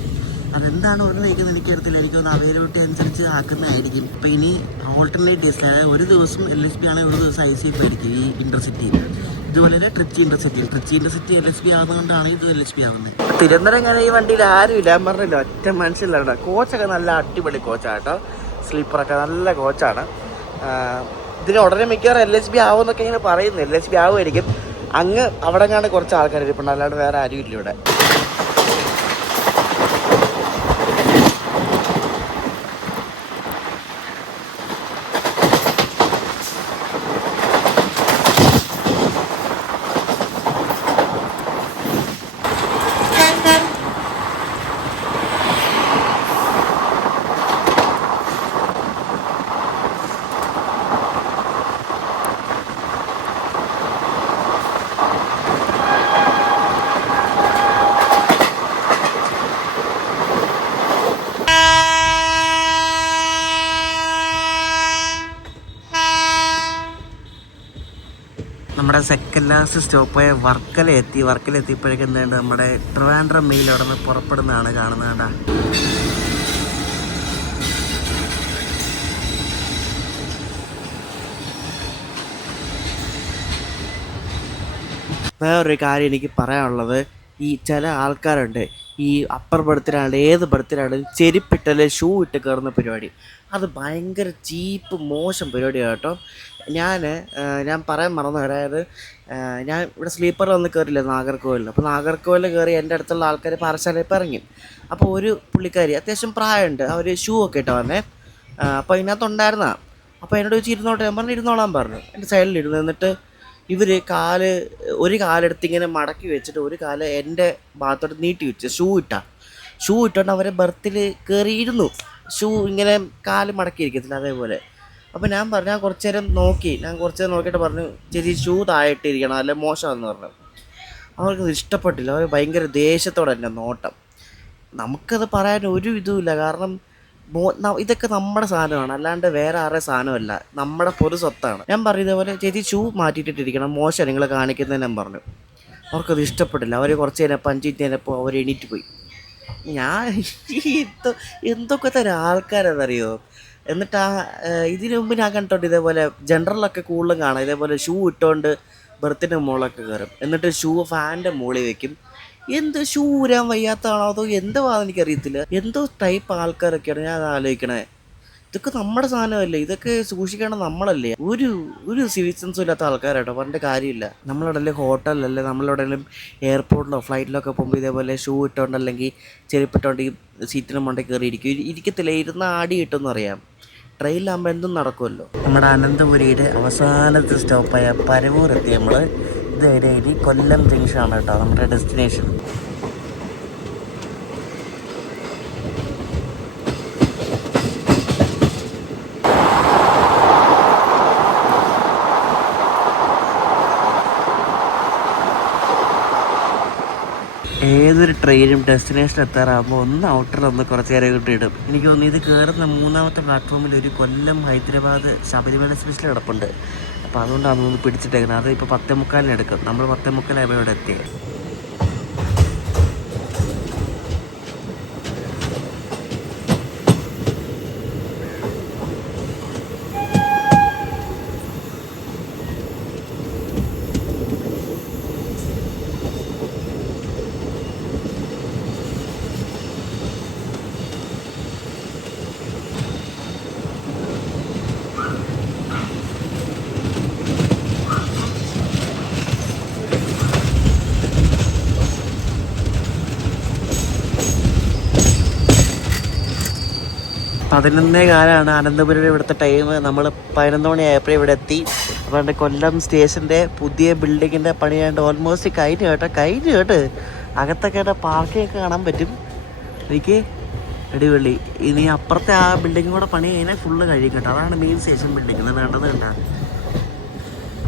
അതെന്താണ് ഒരു റേക്കെന്ന് എനിക്കറിയത്തില്ല. എനിക്കൊന്ന് അവൈലബിലിറ്റി അനുസരിച്ച് ആക്കുന്നതായിരിക്കും. അപ്പോൾ ഇനി ഓൾട്ടർനേറ്റ് ഡേയ്സ്, അതായത് ഒരു ദിവസം LHB ആണെങ്കിൽ ഒരു ദിവസം ICF ആയിരിക്കും ഈ ഇൻ്റർസിറ്റി. ഇതുപോലെ തന്നെ ട്രിച്ചി ഇൻ്റർസിറ്റി LHB ആവുന്നതുകൊണ്ടാണ് ഇത് LHB ആവുന്നത്. തിരുവനന്തപുരം ഇങ്ങനെ ഈ വണ്ടിയിൽ ആരുമില്ല, ഞാൻ പറഞ്ഞില്ല, ഒറ്റ മനുഷ്യല്ല. കോച്ചൊക്കെ നല്ല അടിപൊളി കോച്ചാണ് കേട്ടോ. സ്ലീപ്പറൊക്കെ നല്ല കോച്ചാണ്. ഇതിന് ഉടനെ മിക്കവാറും LHB ആവുമെന്നൊക്കെ ഇങ്ങനെ പറയുന്നു. LHB ആവുമായിരിക്കും. അങ്ങ് അവിടെ കാണാൻ കുറച്ച് ആൾക്കാർ ഇരിപ്പുണ്ട്, അല്ലാണ്ട് വേറെ ആരും ഇല്ല ഇവിടെ. നമ്മുടെ സെക്കൻഡ് ലാസ്റ്റ് സ്റ്റോപ്പായ വർക്കല എത്തിയപ്പോഴേക്കും എന്താണ്ട് നമ്മുടെ ട്രിവാൻഡ്രം മെയിൽ അവിടെ നിന്ന് പുറപ്പെടുന്നതാണ് കാണുന്നത്. വേറൊരു കാര്യം എനിക്ക് പറയാനുള്ളത്, ഈ ചില ആൾക്കാരുണ്ട് ഈ അപ്പർ ബർത്തിനാണ് ഏത് ബർത്തിനാണ് ചെരുപ്പിട്ടല്ലേ ഷൂ ഇട്ട് കയറുന്ന പരിപാടി. അത് ഭയങ്കര ചീപ്പ് മോശം പരിപാടിയാണ് കേട്ടോ. ഞാൻ പറയാൻ മറന്നു. അതായത് ഞാൻ ഇവിടെ സ്ലീപ്പറിൽ വന്ന് കയറില്ല നാഗർകോവിലിൽ. അപ്പോൾ നാഗർകോവിലിൽ കയറി എൻ്റെ അടുത്തുള്ള ആൾക്കാർ പാറശാലയിൽ ഇപ്പോൾ ഇറങ്ങി. അപ്പോൾ ഒരു പുള്ളിക്കാരി അത്യാവശ്യം പ്രായമുണ്ട്, അവർ ഷൂ ഒക്കെ ഇട്ട് വന്നേ. അപ്പോൾ അതിനകത്തുണ്ടായിരുന്ന, അപ്പോൾ എന്നോട് ചോദിച്ച് ഇരുന്നോട്ടെ, ഞാൻ പറഞ്ഞു ഇരുന്നോളാൻ പറഞ്ഞു. എൻ്റെ സൈഡിലിരുന്ന് നിന്നിട്ട് ഇവർ ഒരു കാലെടുത്ത് ഇങ്ങനെ മടക്കി വെച്ചിട്ട് ഒരു കാല് എൻ്റെ ഭാഗത്തോട്ട് നീട്ടി വെച്ച് ഷൂ ഇട്ടുകൊണ്ട് അവരെ ബർത്തിൽ കയറിയിരുന്നു. ഷൂ ഇങ്ങനെ കാല് മടക്കിയിരിക്കത്തില്ല അതേപോലെ. അപ്പോൾ ഞാൻ കുറച്ച് നേരം നോക്കിയിട്ട് പറഞ്ഞു, ചേച്ചി ഷൂ താഴെയിട്ടിരിക്കണം, അല്ലെ മോശമാണെന്ന് പറഞ്ഞു. അവർക്കത് ഇഷ്ടപ്പെട്ടില്ല. അവർ ഭയങ്കര ദേഷ്യത്തോടെ തന്നെ നോട്ടം. നമുക്കത് പറയാൻ ഒരു ഇതുമില്ല, കാരണം ഇതൊക്കെ നമ്മുടെ സാധനമാണ്, അല്ലാണ്ട് വേറെ ആരുടെ സാധനമല്ല, നമ്മുടെ പൊതു സ്വത്താണ്. ഞാൻ പറഞ്ഞു ഇതേപോലെ ചേച്ചി ഷൂ മാറ്റിയിട്ടിരിക്കണം, മോശം നിങ്ങൾ കാണിക്കുന്നതെന്ന് ഞാൻ പറഞ്ഞു. അവർക്കത് ഇഷ്ടപ്പെട്ടില്ല. അവർ കുറച്ച് കഴിഞ്ഞപ്പോൾ 5 മിനിറ്റ് കഴിഞ്ഞപ്പോൾ അവർ എണീറ്റ് പോയി. ഞാൻ എന്തൊക്കെ തരം ആൾക്കാരെന്നറിയോ. എന്നിട്ട് ഇതിനു മുമ്പ് ഞാൻ കണ്ടിട്ടുണ്ട് ഇതേപോലെ ജനറലൊക്കെ കൂടുതലും കാണാം, ഇതേപോലെ ഷൂ ഇട്ടുകൊണ്ട് ബർത്തിൻ്റെ മുകളിലൊക്കെ കയറും. എന്നിട്ട് ഷൂ ഫാനിൻ്റെ മുകളിൽ വെക്കും. എന്ത് ഷൂ ഊരാൻ വയ്യാത്തതാണോ അതോ എന്തുവാന്ന് എനിക്കറിയത്തില്ല. എന്തോ ടൈപ്പ് ആൾക്കാരൊക്കെയാണ് ഞാൻ ആലോചിക്കണേ. ഇതൊക്കെ നമ്മുടെ സാധനമല്ലേ, ഇതൊക്കെ സൂക്ഷിക്കേണ്ടത് നമ്മളല്ലേ. ഒരു സിവിൽ സെൻസും ഇല്ലാത്ത ആൾക്കാരാട്ടോ, പറഞ്ഞിട്ട് കാര്യമില്ല. നമ്മളെവിടെയെങ്കിലും ഹോട്ടലിലല്ലേ, നമ്മളെവിടെയെങ്കിലും എയർപോർട്ടിലോ ഫ്ലൈറ്റിലൊക്കെ പോകുമ്പോൾ ഇതേപോലെ ഷൂ ഇട്ടുകൊണ്ട് അല്ലെങ്കിൽ ചെരുപ്പിട്ടുകൊണ്ട് ഈ സീറ്റിന് മണ്ടയിൽ കയറി ഇരിക്കത്തില്ല, ഇരുന്ന ആടി കിട്ടുമെന്ന് അറിയാം. ട്രെയിനിലാകുമ്പോൾ എന്തും നടക്കുമല്ലോ. നമ്മുടെ അനന്തപുരിയുടെ അവസാനത്തെ സ്റ്റോപ്പായ പരവൂർ എത്തി നമ്മൾ. ഇത് ഇനി കൊല്ലം ജംഗ്ഷനാണ് കേട്ടോ നമ്മുടെ ഡെസ്റ്റിനേഷൻ. ഏതൊരു ട്രെയിനും ഡെസ്റ്റിനേഷൻ എത്താറാകുമ്പോൾ ഒന്ന് ഔട്ടറിലൊന്ന് കുറച്ച് നേരം കിട്ടിയിടും. എനിക്ക് തോന്നുന്നു ഇത് കയറുന്ന 3ാമത്തെ പ്ലാറ്റ്ഫോമിൽ ഒരു കൊല്ലം ഹൈദരാബാദ് ശബരിമല സ്പെഷ്യൽ കിടപ്പുണ്ട്. അപ്പോൾ അതുകൊണ്ടാണ് ഒന്ന് പിടിച്ചിട്ടേക്കുന്നത്. അത് ഇപ്പോൾ 10:45 എടുക്കും. നമ്മൾ 10:45 ഇവിടെ എത്തിയത്. പതിനൊന്നേ കാലാണ് അനന്തപുരിയുടെ ഇവിടുത്തെ ടൈം. നമ്മൾ 11 മണിയായപ്പോഴേ ഇവിടെ എത്തി. അപ്പോൾ എൻ്റെ കൊല്ലം സ്റ്റേഷൻ്റെ പുതിയ ബിൽഡിങ്ങിൻ്റെ പണിയാണ്ട് ഓൾമോസ്റ്റ് കഴിഞ്ഞ് കേട്ട് അകത്തൊക്കെ പാർക്കിങ്ങൊക്കെ കാണാൻ പറ്റും. എനിക്ക് അടിപൊളി. ഇനി അപ്പുറത്തെ ആ ബിൽഡിങ്ങും കൂടെ പണി കഴിഞ്ഞാൽ ഫുള്ള് കഴിയും കേട്ടോ. അതാണ് മെയിൻ സ്റ്റേഷൻ ബിൽഡിംഗ്. ഇത് വേണ്ടത് കണ്ടാ.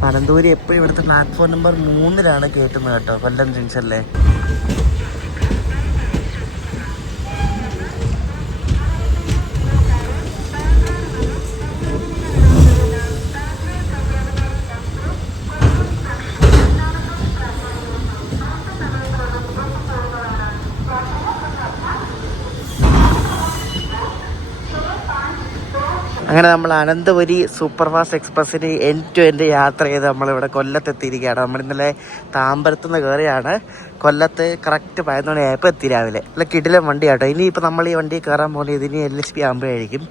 അനന്തപുരി എപ്പോഴും ഇവിടുത്തെ പ്ലാറ്റ്ഫോം നമ്പർ 3-ലാണ് കയറ്റുന്നത് കേട്ടോ, കൊല്ലം ജംഗ്ഷനിലെ. അങ്ങനെ നമ്മൾ അനന്തപുരി സൂപ്പർ ഫാസ്റ്റ് എക്സ്പ്രസ്സിന് എൻഡ് ടു എൻഡ് യാത്ര ചെയ്ത് നമ്മളിവിടെ കൊല്ലത്തെത്തിയിരിക്കുകയാണ്. നമ്മളിന്നലെ താമ്പരത്തു നിന്ന് കയറിയാണ് കൊല്ലത്ത് കറക്റ്റ് 11 മണിയായപ്പോൾ എത്തി രാവിലെ. നല്ല കിടിലൻ വണ്ടിയാട്ടോ. ഇനിയിപ്പോൾ നമ്മൾ ഈ വണ്ടി കയറാൻ പോകുന്നത് ഇതിന് LHP ആകുമ്പോഴായിരിക്കും.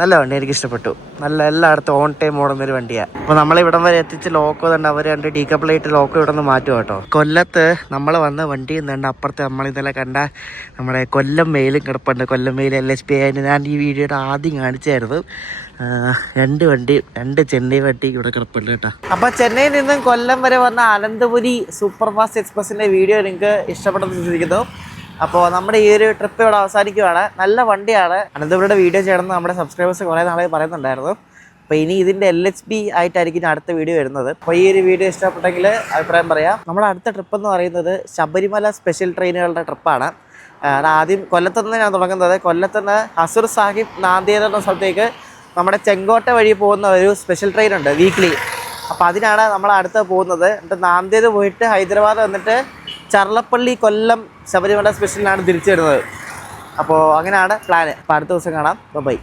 നല്ല വണ്ടി, എനിക്ക് ഇഷ്ടപ്പെട്ടു. നല്ല എല്ലായിടത്തും ഓൺ ടൈം ഓടുന്നൊരു വണ്ടിയാണ്. അപ്പോൾ നമ്മളിവിടം വരെ എത്തിച്ച് ലോക്കോ തന്നെ അവർ 2 ഡീകപ്പിളായിട്ട് ലോക്കോ ഇവിടെ നിന്ന് മാറ്റും കേട്ടോ. കൊല്ലത്ത് നമ്മൾ വന്ന വണ്ടി നിന്നുണ്ട് അപ്പുറത്ത് നമ്മൾ ഇന്നലെ കണ്ട നമ്മുടെ കൊല്ലം മെയിലും കിടപ്പുണ്ട്. കൊല്ലം മെയിൽ LHP ആയിട്ട് ഞാൻ ഈ വീഡിയോയുടെ ആദ്യം കാണിച്ചായിരുന്നു. 2 വണ്ടി, 2 ചെന്നൈ വണ്ടി ഇവിടെ കിടപ്പുണ്ട് കേട്ടോ. അപ്പോൾ ചെന്നൈയിൽ നിന്നും കൊല്ലം വരെ വന്ന അനന്തപുരി സൂപ്പർ ഫാസ്റ്റ് എക്സ്പ്രസിൻ്റെ വീഡിയോ നിങ്ങൾക്ക് ഇഷ്ടപ്പെട്ടെന്ന് ചിന്തിക്കുന്നു. അപ്പോൾ നമ്മുടെ ഈ ഒരു ട്രിപ്പ് ഇവിടെ അവസാനിക്കുകയാണ്. നല്ല വണ്ടിയാണ്. അനന്തപുരിയുടെ വീഡിയോ ചെയ്യണമെന്ന് നമ്മുടെ സബ്സ്ക്രൈബേഴ്സ് കുറേ നാളെ പറയുന്നുണ്ടായിരുന്നു. അപ്പോൾ ഇനി ഇതിൻ്റെ LHP ആയിട്ടായിരിക്കും അടുത്ത വീഡിയോ വരുന്നത്. അപ്പോൾ ഈ ഒരു വീഡിയോ ഇഷ്ടപ്പെട്ടെങ്കിൽ അഭിപ്രായം പറയാം. നമ്മുടെ അടുത്ത ട്രിപ്പ് എന്ന് പറയുന്നത് ശബരിമല സ്പെഷ്യൽ ട്രെയിനുകളുടെ ട്രിപ്പാണ്. ആദ്യം കൊല്ലത്തുനിന്ന് ഞാൻ തുടങ്ങുന്നത്. കൊല്ലത്തുനിന്ന് ഹസൂർ സാഹിബ് നാന്ദേഡ് എന്ന സ്ഥലത്തേക്ക് നമ്മുടെ ചെങ്കോട്ട വഴി പോകുന്ന ഒരു സ്പെഷ്യൽ ട്രെയിൻ ഉണ്ട് വീക്ക്ലി. അപ്പോൾ അതിനാണ് നമ്മൾ അടുത്ത് പോകുന്നത്. എന്നിട്ട് നാന്ദേഡ് പോയിട്ട് ഹൈദരാബാദ് വന്നിട്ട് ചർലപ്പള്ളി കൊല്ലം ശബരിമല സ്പെഷ്യലിനാണ് തിരിച്ചു വരുന്നത്. അപ്പോൾ അങ്ങനെയാണ് പ്ലാന്. അപ്പോൾ അടുത്ത ദിവസം കാണാം. ബൈ.